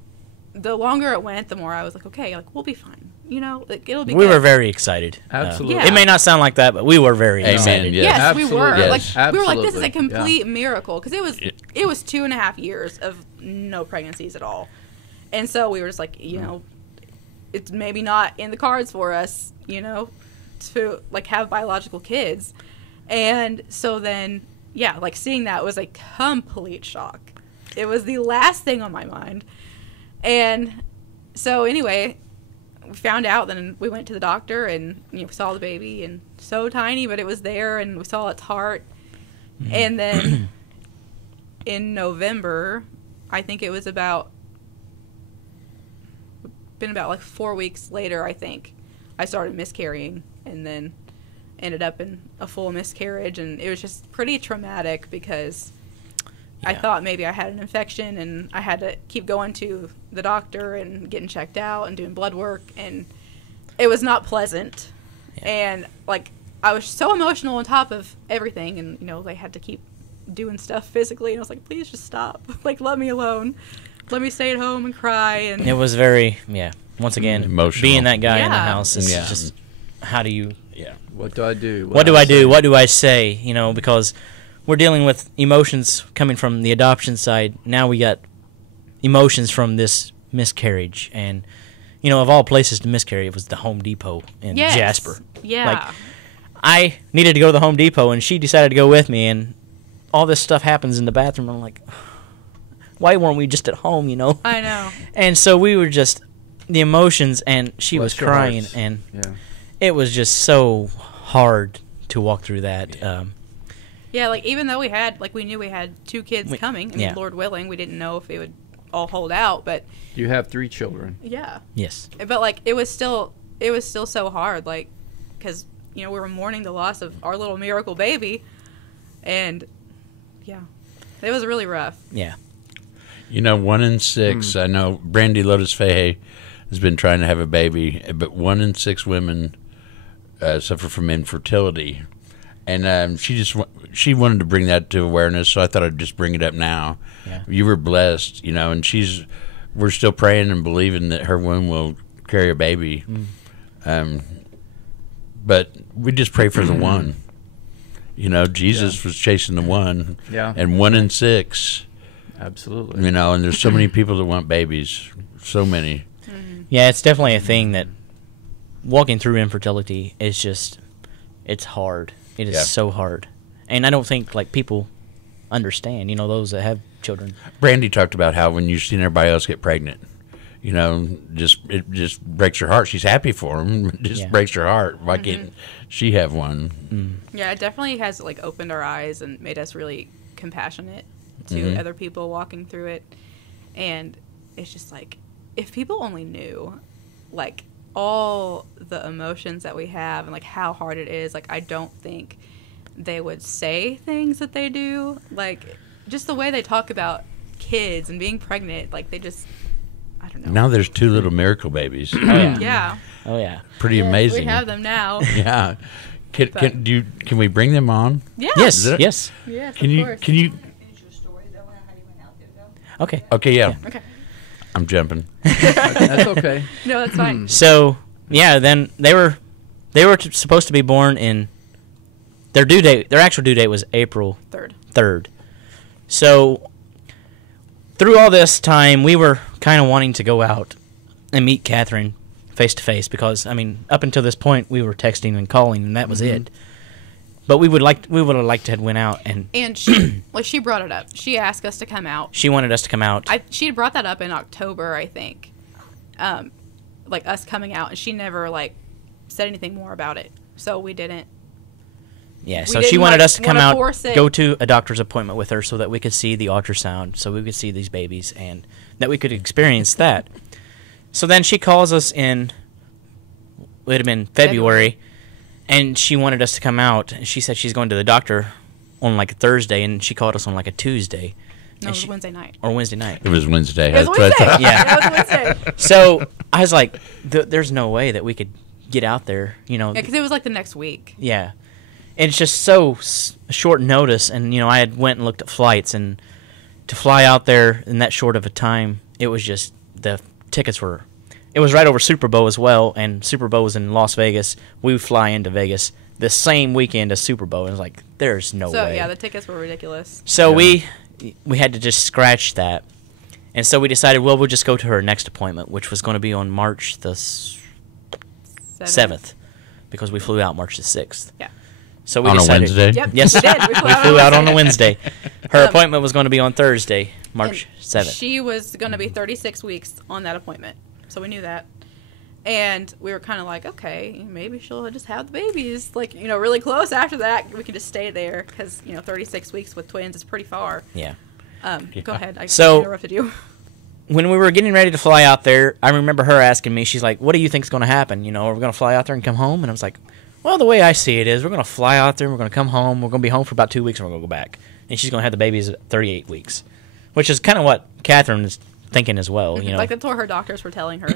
the longer it went, the more I was like, okay, like, we'll be fine. You know, like, it'll be We good. were very excited. Absolutely. Yeah. It may not sound like that, but we were very Amen, excited. yeah. Yes, Absolutely. we were. Yes. Like, we were like, this is a Absolutely. complete miracle. Because it was 2.5 years of no pregnancies at all. And so we were just like, you know, it's maybe not in the cards for us, you know, to, like, have biological kids. And so then, yeah, like, seeing that was a complete shock. It was the last thing on my mind. And so anyway, we found out, then we went to the doctor and, you know, saw the baby, and so tiny, but it was there, and we saw its heart. And then in November, I think it was about like 4 weeks later, I think, I started miscarrying, and then ended up in a full miscarriage, and it was just pretty traumatic because I thought maybe I had an infection, and I had to keep going to the doctor and getting checked out and doing blood work, and it was not pleasant. Yeah. And, like, I was so emotional on top of everything, and, you know, they had to keep doing stuff physically, and I was like, please just stop. Like, let me alone. Let me stay at home and cry. And It was very, once again, emotional. being that guy in the Yeah. house is Yeah. just, how do you, What do I do? what do I do? What do I say? You know, because we're dealing with emotions coming from the adoption side. Now we got emotions from this miscarriage. And, you know, of all places to miscarry, it was the Home Depot in Yes. Jasper. Yeah. Like, I needed to go to the Home Depot, and she decided to go with me, and all this stuff happens in the bathroom. I'm like, why weren't we just at home, you know? I know. And so we were just, the emotions, and she Bless was your crying, hearts. and Yeah. it was just so hard to walk through that. Yeah, like, even though we knew we had 2 kids coming, I mean, yeah. Lord willing, we didn't know if it would all hold out, but You have 3 children. yeah. Yes. But, like, it was still so hard, like, because, you know, we were mourning the loss of our little miracle baby, and, yeah, it was really rough. Yeah. You know, 1 in 6. I know Brandy Lotus Fahey has been trying to have a baby, but 1 in 6 women suffer from infertility, and she wanted to bring that to awareness. So I thought I'd just bring it up now. Yeah. You were blessed, you know, and we're still praying and believing that her womb will carry a baby. But we just pray for the one. You know, Jesus was chasing the one, Yeah. and 1 in 6. Absolutely. You know, and there's so many people that want babies. So many. Yeah, it's definitely a thing that walking through infertility is just, it's hard. It is so hard. And I don't think, like, people understand, you know, those that have children. Brandy talked about how when you've seen everybody else get pregnant, it just breaks your heart. She's happy for him. It just Yeah. breaks her heart. Why can't she have one? Yeah, it definitely has like opened our eyes and made us really compassionate to other people walking through it. And it's just like, if people only knew, like, all the emotions that we have and like how hard it is, like, I don't think they would say things that they do. Like, just the way they talk about kids and being pregnant, like, they just, I don't know. Now there's 2 little miracle babies. Oh, yeah. Yeah. Oh, yeah. Pretty Yes, amazing. We have them now. Yeah. Can we bring them on? Yeah. Yes, Is it- yes. Yes, Can of you course. can you? Finish your story though, how you went out there though. Okay. Okay, yeah. Okay. I'm jumping. That's okay. No, that's fine. So, yeah, then they were supposed to be born in their due date. Their actual due date was April 3rd. So, through all this time, we were kind of wanting to go out and meet Catherine face to face because, I mean, up until this point, we were texting and calling, and that was it. But we would have liked to have went out, and And she brought it up. She asked us to come out. she wanted us to come out. She had brought that up in October, I think. Like us coming out, and she never like said anything more about it. So we didn't. Yeah, We so she didn't, wanted like, us to come wanna out, force it. go to a doctor's appointment with her so that we could see the ultrasound, so we could see these babies, and that we could experience that. So then she calls us in, it would have been February, and she wanted us to come out. And she said she's going to the doctor on like a Thursday, and she called us on like a Tuesday. No, it And was she- Wednesday night. Or Wednesday night. It was Wednesday. It was That's what I Wednesday. thought. Yeah. It was Wednesday. So I was like, there's no way that we could get out there, you know. Yeah, because it was like the next week. Yeah. And it's just so short notice, and, you know, I had went and looked at flights, and to fly out there in that short of a time, it was just, the tickets were, it was right over Super Bowl as well, and Super Bowl was in Las Vegas. We would fly into Vegas the same weekend as Super Bowl, and it was like, there's no So way. yeah, the tickets were ridiculous. So Yeah. we had to just scratch that, and so we decided, well, we'll just go to her next appointment, which was going to be on March the 7th, because we flew out March the 6th. Yeah. So we On a decided, Wednesday? Yep. Yes, we did. We we flew out on a Wednesday. Her Um, appointment was going to be on Thursday, March And 7th. She was going to be 36 weeks on that appointment, so we knew that. And we were kind of like, okay, maybe she'll just have the babies, like, you know, really close after that. We can just stay there because, you know, 36 weeks with twins is pretty far. Yeah. Go ahead. I So- interrupted you. When we were getting ready to fly out there, I remember her asking me, she's like, what do you think's going to happen? You know, are we going to fly out there and come home? And I was like, well, the way I see it is we're going to fly out there, we're going to come home, we're going to be home for about 2 weeks, and we're going to go back. And she's going to have the babies at 38 weeks, which is kind of what Catherine is thinking as well, you know. Like, that's what her doctors were telling her.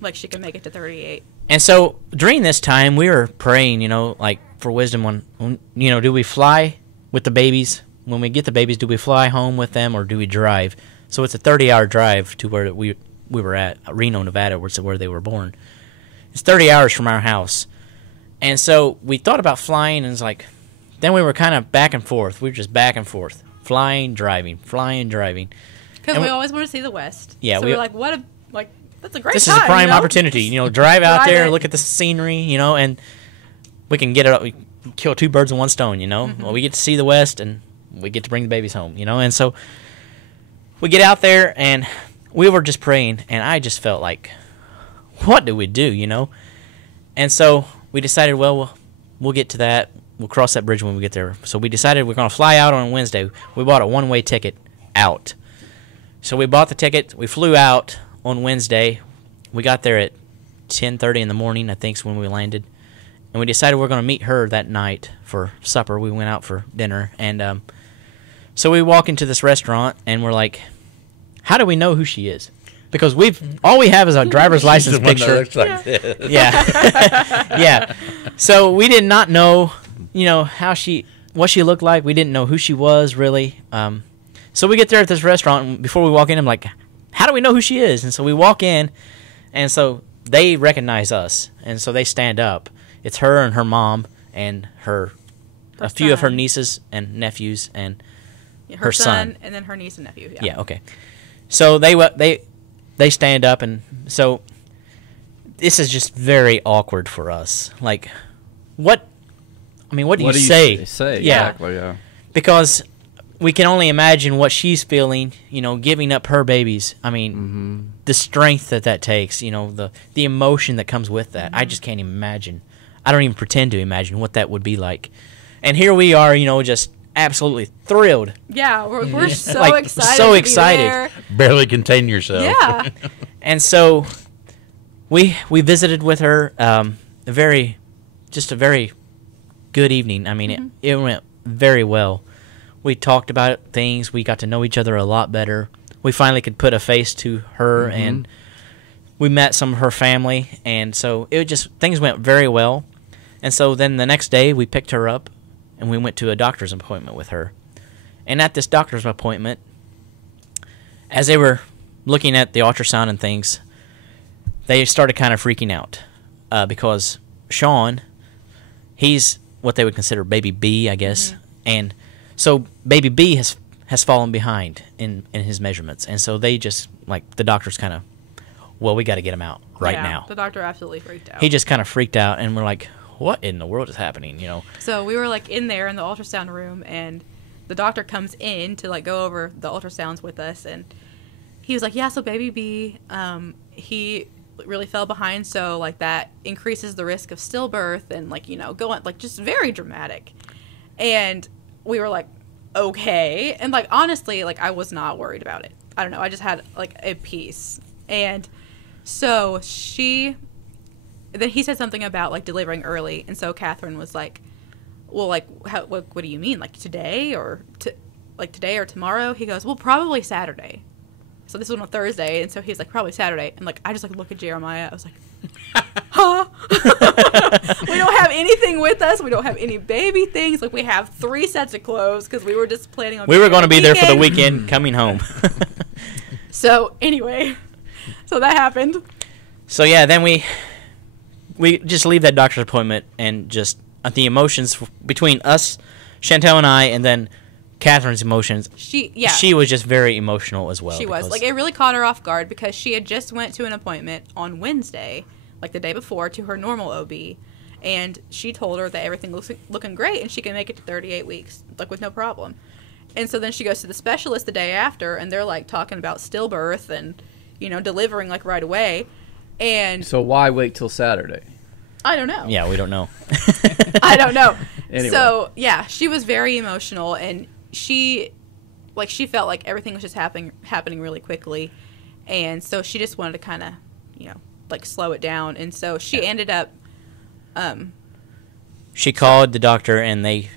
Like, she could make it to 38. And so during this time, we were praying, you know, like for wisdom on, you know, do we fly with the babies? When we get the babies, do we fly home with them or do we drive? So it's a 30-hour drive to where we were at, Reno, Nevada, which is where they were born. It's 30 hours from our house. And so we thought about flying, and it's like, then we were kind of back and forth. We were just back and forth, flying, driving. Because And we we- always wanted to see the West. Yeah, So we- we're like, that's a great This time, is a prime you know? opportunity, you know, drive out Drive there, it. look at the scenery, you know, and we can get it, we kill 2 birds with 1 stone, you know. Well, we get to see the West, and we get to bring the babies home, you know. And so we get out there, and we were just praying, and I just felt like, what do we do, you know? And so we decided, well, we'll get to that. We'll cross that bridge when we get there. So we decided we're going to fly out on Wednesday. We bought a one-way ticket out. So we bought the ticket. We flew out on Wednesday. We got there at 10:30 in the morning, I think, is when we landed. And we decided we're going to meet her that night for supper. We went out for dinner. And so we walk into this restaurant, and we're like, how do we know who she is? Because all we have is a driver's license She's the one that picture. looks like this. Yeah. Yeah. So we did not know, you know, what she looked like. We didn't know who she was, really. So we get there at this restaurant, and before we walk in, I'm like, how do we know who she is? And so we walk in, and so they recognize us, and so they stand up. It's her and her mom and a few of her son. nieces and nephews and Yeah, her son. and then her niece and nephew. yeah, okay. So they stand up, and so this is just very awkward for us. Like, what do you say? Say Yeah. exactly. Yeah. Because we can only imagine what she's feeling, giving up her babies. I mean, the strength that takes, the emotion that comes with that. I just can't imagine. I don't even pretend to imagine what that would be like. And here we are, just absolutely thrilled. Yeah, we're so Like, excited. so to be excited. there. Barely contain yourself. Yeah. And so we visited with her. A very good evening. I mean, it went very well. We talked about things. We got to know each other a lot better. We finally could put a face to her, and we met some of her family. And so things went very well. And so then the next day we picked her up, and we went to a doctor's appointment with her. And at this doctor's appointment, as they were looking at the ultrasound and things, they started kind of freaking out because Sean, he's what they would consider baby B, I guess. And so baby B has fallen behind in his measurements. And so they just, like, the doctor's kind of, well, we got to get him out right now. The doctor absolutely freaked out. He just kind of freaked out, and we're like, what in the world is happening, So we were, like, in there in the ultrasound room, and the doctor comes in to, like, go over the ultrasounds with us, and he was like, yeah, so baby B, he really fell behind, so, like, that increases the risk of stillbirth, and, like, going, like, just very dramatic. And we were like, okay. And, like, honestly, like, I was not worried about it. I don't know. I just had, like, a peace. And so then he said something about, like, delivering early. And so Catherine was like, well, like, what do you mean? Like, today or tomorrow? He goes, well, probably Saturday. So this was on a Thursday. And so he's like, probably Saturday. And, like, I just, like, look at Jeremiah. I was like, huh? We don't have anything with us. We don't have any baby things. Like, we have 3 sets of clothes because we were just planning on. We were going to be there for the weekend, coming home. So anyway, so that happened. So yeah, then we just leave that doctor's appointment, and just the emotions between us, Chantel and I, and then Catherine's emotions. She was just very emotional as well. She was. Like, it really caught her off guard because she had just went to an appointment on Wednesday, like the day before, to her normal OB, and she told her that everything looks looking great and she can make it to 38 weeks, like, with no problem. And so then she goes to the specialist the day after, and they're, like, talking about stillbirth and, delivering, like, right away. And So why wait till Saturday? I don't know. Yeah, we don't know. I don't know. Anyway. So, yeah, she was very emotional, and she felt like everything was just happening really quickly. And so she just wanted to kind of, like, slow it down. And so she ended up she called the doctor, and they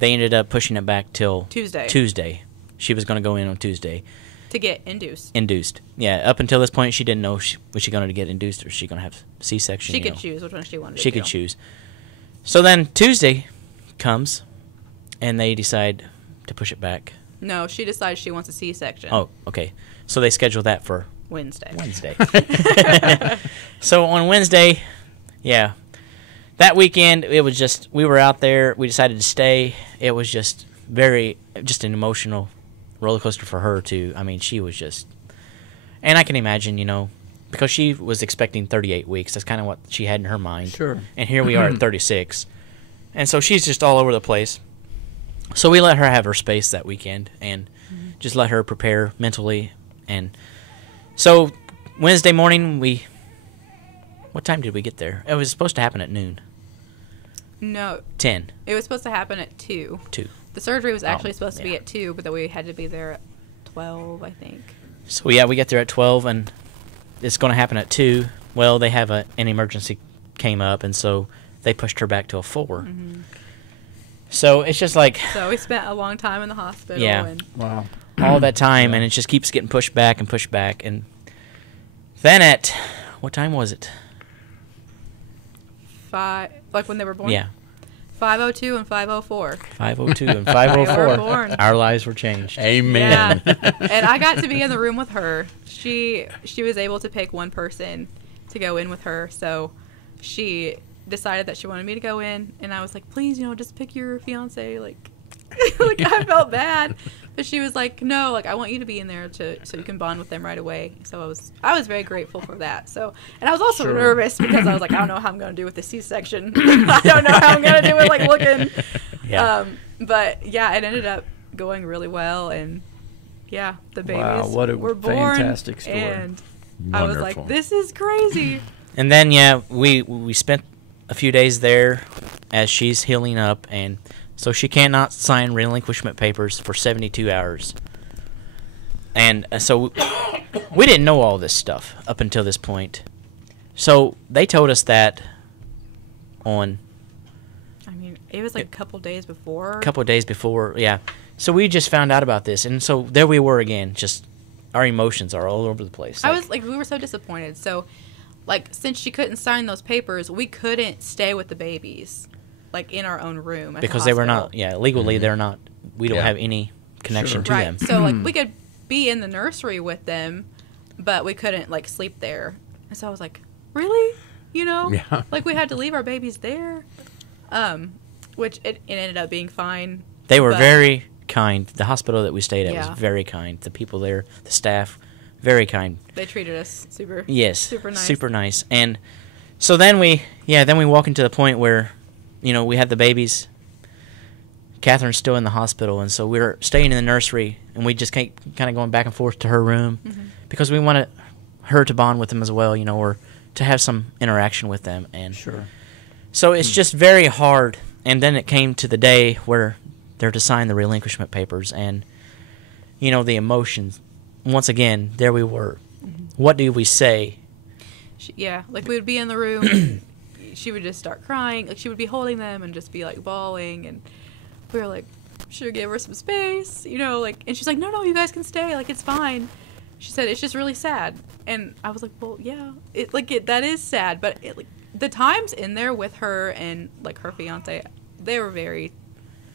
ended up pushing it back till Tuesday. She was going to go in on Tuesday to get induced. Yeah, up until this point, she didn't know was she going to get induced or was she going to have C-section. She could choose which one she wanted to do. She could choose. So then Tuesday comes, and they decide to push it back. No, she decides she wants a C-section. Oh, okay. So they schedule that for Wednesday. So on Wednesday, yeah, that weekend, it was just, we were out there, we decided to stay. It was just an emotional roller coaster for her, too. I mean, she was just, and I can imagine, because she was expecting 38 weeks. That's kind of what she had in her mind. Sure. And here we are at 36. And so she's just all over the place. So we let her have her space that weekend and just let her prepare mentally. And so Wednesday morning, what time did we get there? It was supposed to happen at noon. No. 10. It was supposed to happen at 2. 2. The surgery was actually supposed to be at 2, but then we had to be there at 12, I think. So, yeah, we get there at 12, and it's going to happen at 2. Well, they have an emergency came up, and so they pushed her back to a 4. Mm-hmm. So it's just like... So we spent a long time in the hospital. Yeah. And Wow. all that time, and it just keeps getting pushed back. And then at... What time was it? Like when they were born? Yeah. 5:02 and 5:04. 5:02 and They 5:04. were born. Our lives were changed. Amen. Yeah. And I got to be in the room with her. She was able to pick one person to go in with her, so she decided that she wanted me to go in, and I was like, please, just pick your fiance, like I felt bad, but she was like, no, like, I want you to be in there so you can bond with them right away. So I was very grateful for that. So, and I was also nervous because I was like, I don't know how I'm going to do with the C-section. I don't know how I'm going to do it, like, looking. Yeah. But yeah, it ended up going really well, and yeah, the babies Wow, what a were born. fantastic story. And I was Wonderful. like, this is crazy. And then we spent a few days there as she's healing up, and so she cannot sign relinquishment papers for 72 hours. And so we didn't know all this stuff up until this point. So they told us that on I mean, it was like a couple days before. a couple of days before, yeah. So we just found out about this, and so there we were again, just our emotions are all over the place. I was like, we were so disappointed. So, like, since she couldn't sign those papers, we couldn't stay with the babies, like, in our own room. At the because they were hospital. not, legally they're not, we don't Yeah. have any connection Sure. to Right. them. So, like, we could be in the nursery with them, but we couldn't, like, sleep there. And so I was like, really? You know? Yeah. Like, we had to leave our babies there. Which it ended up being fine. They were but- very kind. The hospital that we stayed at Yeah. was very kind. The people there, the staff, very kind. They treated us super. Yes, Super nice. super nice. And so then we walk into the point where, we had the babies. Catherine's still in the hospital, and so we were staying in the nursery, and we just kept kind of going back and forth to her room because we wanted her to bond with them as well, or to have some interaction with them. And Sure. so it's just very hard. And then it came to the day where they're to sign the relinquishment papers, and the emotions. Once again, there we were. What do we say? Like, we would be in the room, and she would just start crying. Like, she would be holding them and just be, like, bawling, and we were like, should give her some space, like, and she's like, no, you guys can stay, like, it's fine. She said, it's just really sad. And I was like, well, yeah, that is sad, but the times in there with her and, like, her fiance, they were very,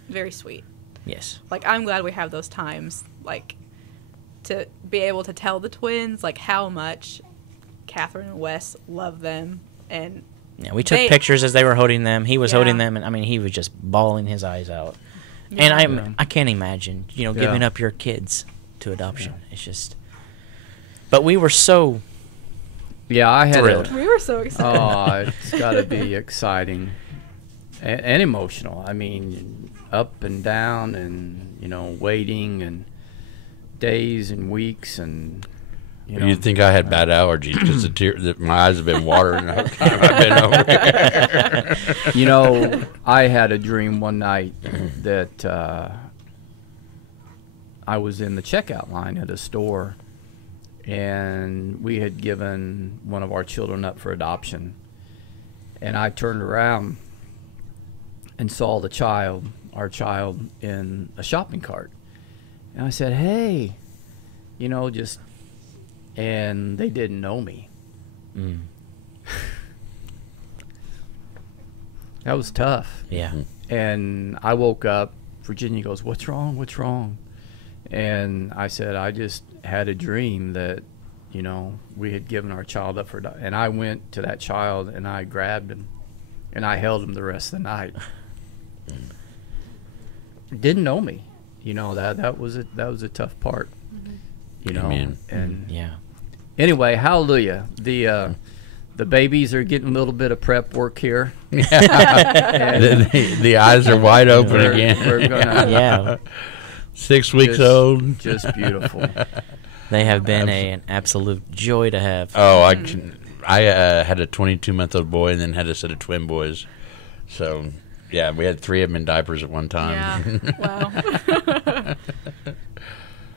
very sweet. Yes. Like, I'm glad we have those times, like, to be able to tell the twins, like, how much Catherine and Wes love them. And Yeah, we took pictures as they were holding them. He was Yeah. holding them, and I mean, he was just bawling his eyes out. Yeah. And I can't imagine, giving up your kids to adoption. It's just. But we were so. Yeah, I had Thrilled. we were so excited. Oh, it's got to be exciting and emotional. I mean, up and down, and waiting, and days and weeks, and You'd think I had bad allergies because my eyes have been watering the whole time I've been over here. I had a dream one night that I was in the checkout line at a store, and we had given one of our children up for adoption. And I turned around and saw our child, in a shopping cart. And I said, hey, and they didn't know me. Mm, That was tough. yeah. And I woke up. Virginia goes, what's wrong? What's wrong? And I said, I just had a dream that, we had given our child up for adoption. And I went to that child, and I grabbed him, and I held him the rest of the night. Didn't know me. That was a tough part. Amen. And Yeah. anyway, hallelujah. The babies are getting a little bit of prep work here. The eyes are wide open We're again. gonna Yeah. 6 weeks Just- old. just beautiful. They have been an absolute joy to have. Oh, I had a 22-month-old boy and then had a set of twin boys. So, yeah, we had 3 of them in diapers at one time. Yeah. Wow.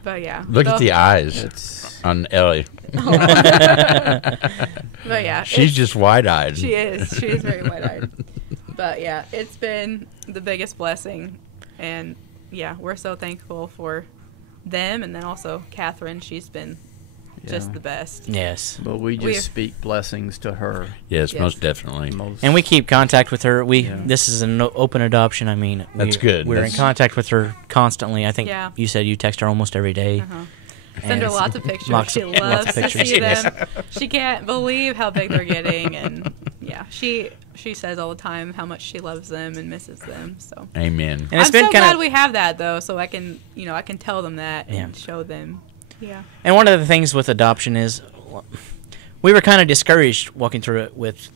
But yeah. Look at the eyes It's on Ellie. But yeah. She's it's- just wide-eyed. She is. She is very wide-eyed. But yeah, it's been the biggest blessing. And yeah, we're so thankful for them. And then also Catherine. She's been just Yeah. the best. Yes. But we We- just speak blessings to her. Yes, Yes. most definitely. Most, And we keep contact with her. Yeah. This is an open adoption. I mean, That's good. We're in That's- contact with her constantly. I think Yeah. you said you text her almost every day. Uh-huh. Send her And lots of pictures. lots She of- loves lots of to pictures, see yes. them. She can't believe how big they're getting, and yeah, she says all the time how much she loves them and misses them. So Amen. And it's I'm been so kind glad of. we have that though, so I can tell them that and Yeah. show them. Yeah. And one of the things with adoption is, we were kind of discouraged walking through it with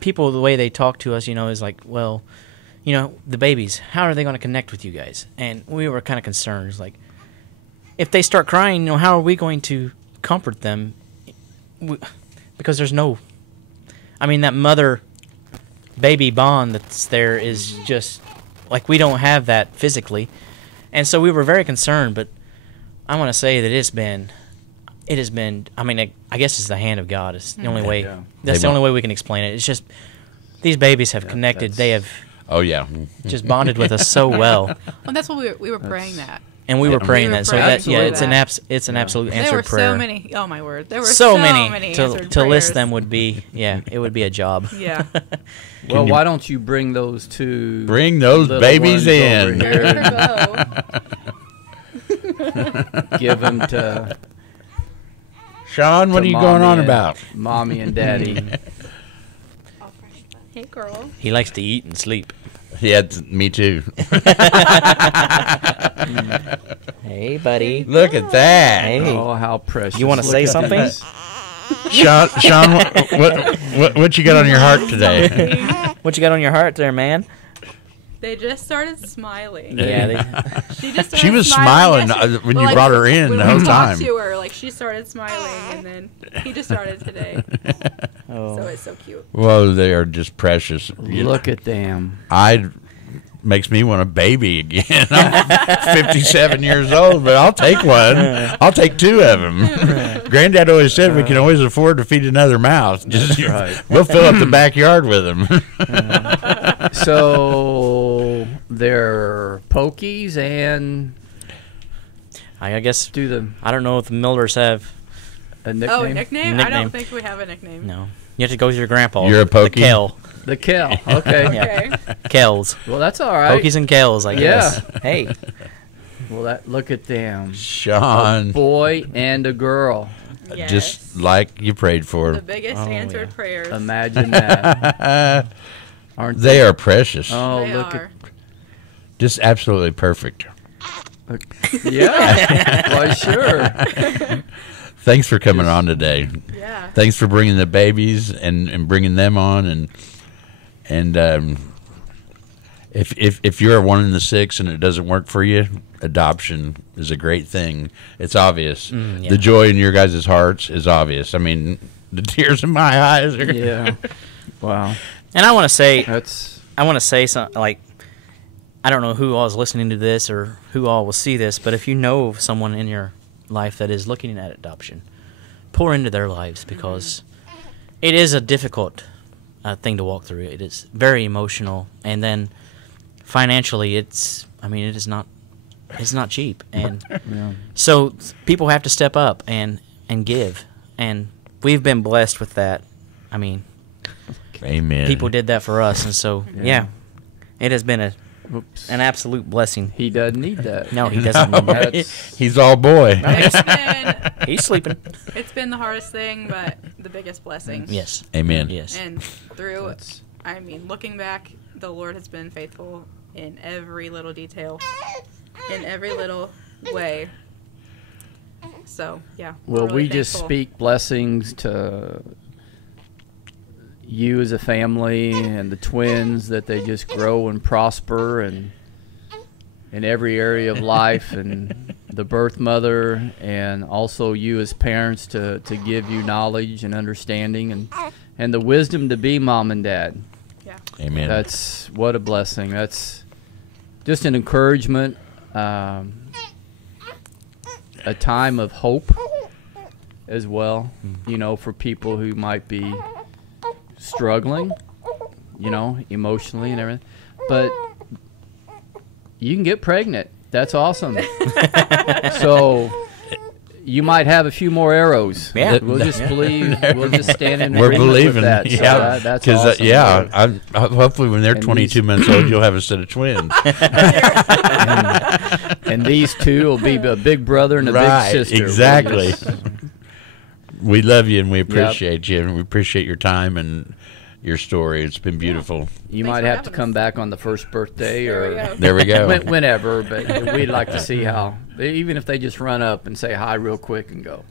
people. The way they talk to us, is like, well, you know, the babies, how are they going to connect with you guys? And we were kind of concerned. It's like, if they start crying, you know, how are we going to comfort them? Because there's no, I mean, that mother-baby bond that's there is just, like, we don't have that physically. And so we were very concerned, but I want to say that it has been, I mean, I guess it's the hand of God. It's the only way, that's the only way we can explain it. It's just, these babies have connected. They have just bonded with us so well. Well, that's what we were praying that. And we were praying that. So that, yeah, it's an absolute answered there were prayer. So many. Oh my word! There were so many to list them would be, it would be a job. Yeah. Well, why don't you bring those two? Bring those babies in. Give them to Sean. What are you going on about? Mommy and Daddy. Hey, girl. He likes to eat and sleep. Yeah, me too. Hey, buddy. Look at that. Hey. Oh, how precious! You want to say something? Sean, what you got on your heart today? What you got on your heart there, man? They just started smiling. Yeah. She was smiling when you brought her in the whole time. When we talked to her, like, she started smiling, and then he just started today. Oh. So it's so cute. Well, they are just precious. Look at them. Makes me want a baby again. I'm 57 years old, but I'll take one. I'll take two of them. Granddad always said we can always afford to feed another mouth. Just right. We'll fill up the backyard with them. So they're Pokies and I guess I don't know if the Millers have a nickname. Oh, a nickname? I don't think we have a nickname. No. You have to go with your grandpa. You're a Pokey? The Kel. The Kel. Okay. Okay. Kells. Well, that's all right. Pokies and Kells, I guess. Hey. Well, look at them. Sean. A boy and a girl. Yes. Just like you prayed for. The biggest answered prayers. Imagine that. Aren't They are precious. Oh, They look are. Just absolutely perfect. at. Yeah. Why, sure. Thanks for coming on today. Yeah. Thanks for bringing the babies and bringing them on and if you're a 1 in the 6 and it doesn't work for you, adoption is a great thing. It's obvious. The joy in your guys' hearts is obvious. I mean, the tears in my eyes are. Yeah. Wow. And I want to say something, like, I don't know who all is listening to this or who all will see this, but if you know of someone in your life that is looking at adoption, pour into their lives, because it is a difficult thing to walk through. It is very emotional, and then financially, it's not cheap, and so people have to step up and give, and we've been blessed with that. I mean, Amen. people did that for us, and so it has been an absolute blessing. He doesn't need that. No, he doesn't need that. He's all boy. He's sleeping. It's been the hardest thing, but the biggest blessing. Yes. Amen. Yes. And through, looking back, the Lord has been faithful in every little detail, in every little way. So, yeah. Well, really we just thankful. speak blessings to you as a family and the twins, that they just grow and prosper and in every area of life, and the birth mother, and also you as parents to give you knowledge and understanding and the wisdom to be mom and dad. Yeah. Amen. That's what a blessing. That's just an encouragement, a time of hope as well, for people who might be struggling, emotionally and everything. But you can get pregnant. That's awesome. So you might have a few more arrows. Yeah. We'll just believe. We'll just stand in We're agreement believing. with that. So Yeah. that's Because awesome. hopefully when they're And 22 months old, you'll have a set of twins. And these two will be a big brother and a Right, big sister. exactly. We'll just- We love you and we appreciate you, and we appreciate your time and your story. It's been beautiful. You Thanks might for have to having come us. back on the first birthday, There we or go. There we go. whenever. But we'd like to see how, even if they just run up and say hi real quick and go.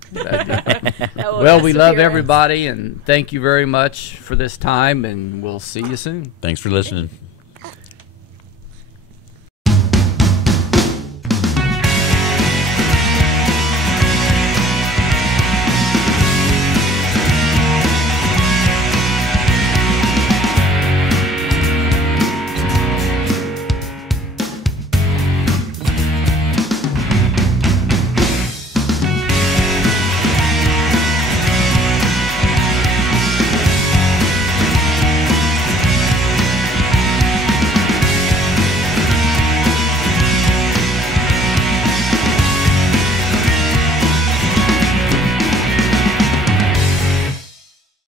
Well, we love everybody, and thank you very much for this time, and we'll see you soon. Thanks for listening.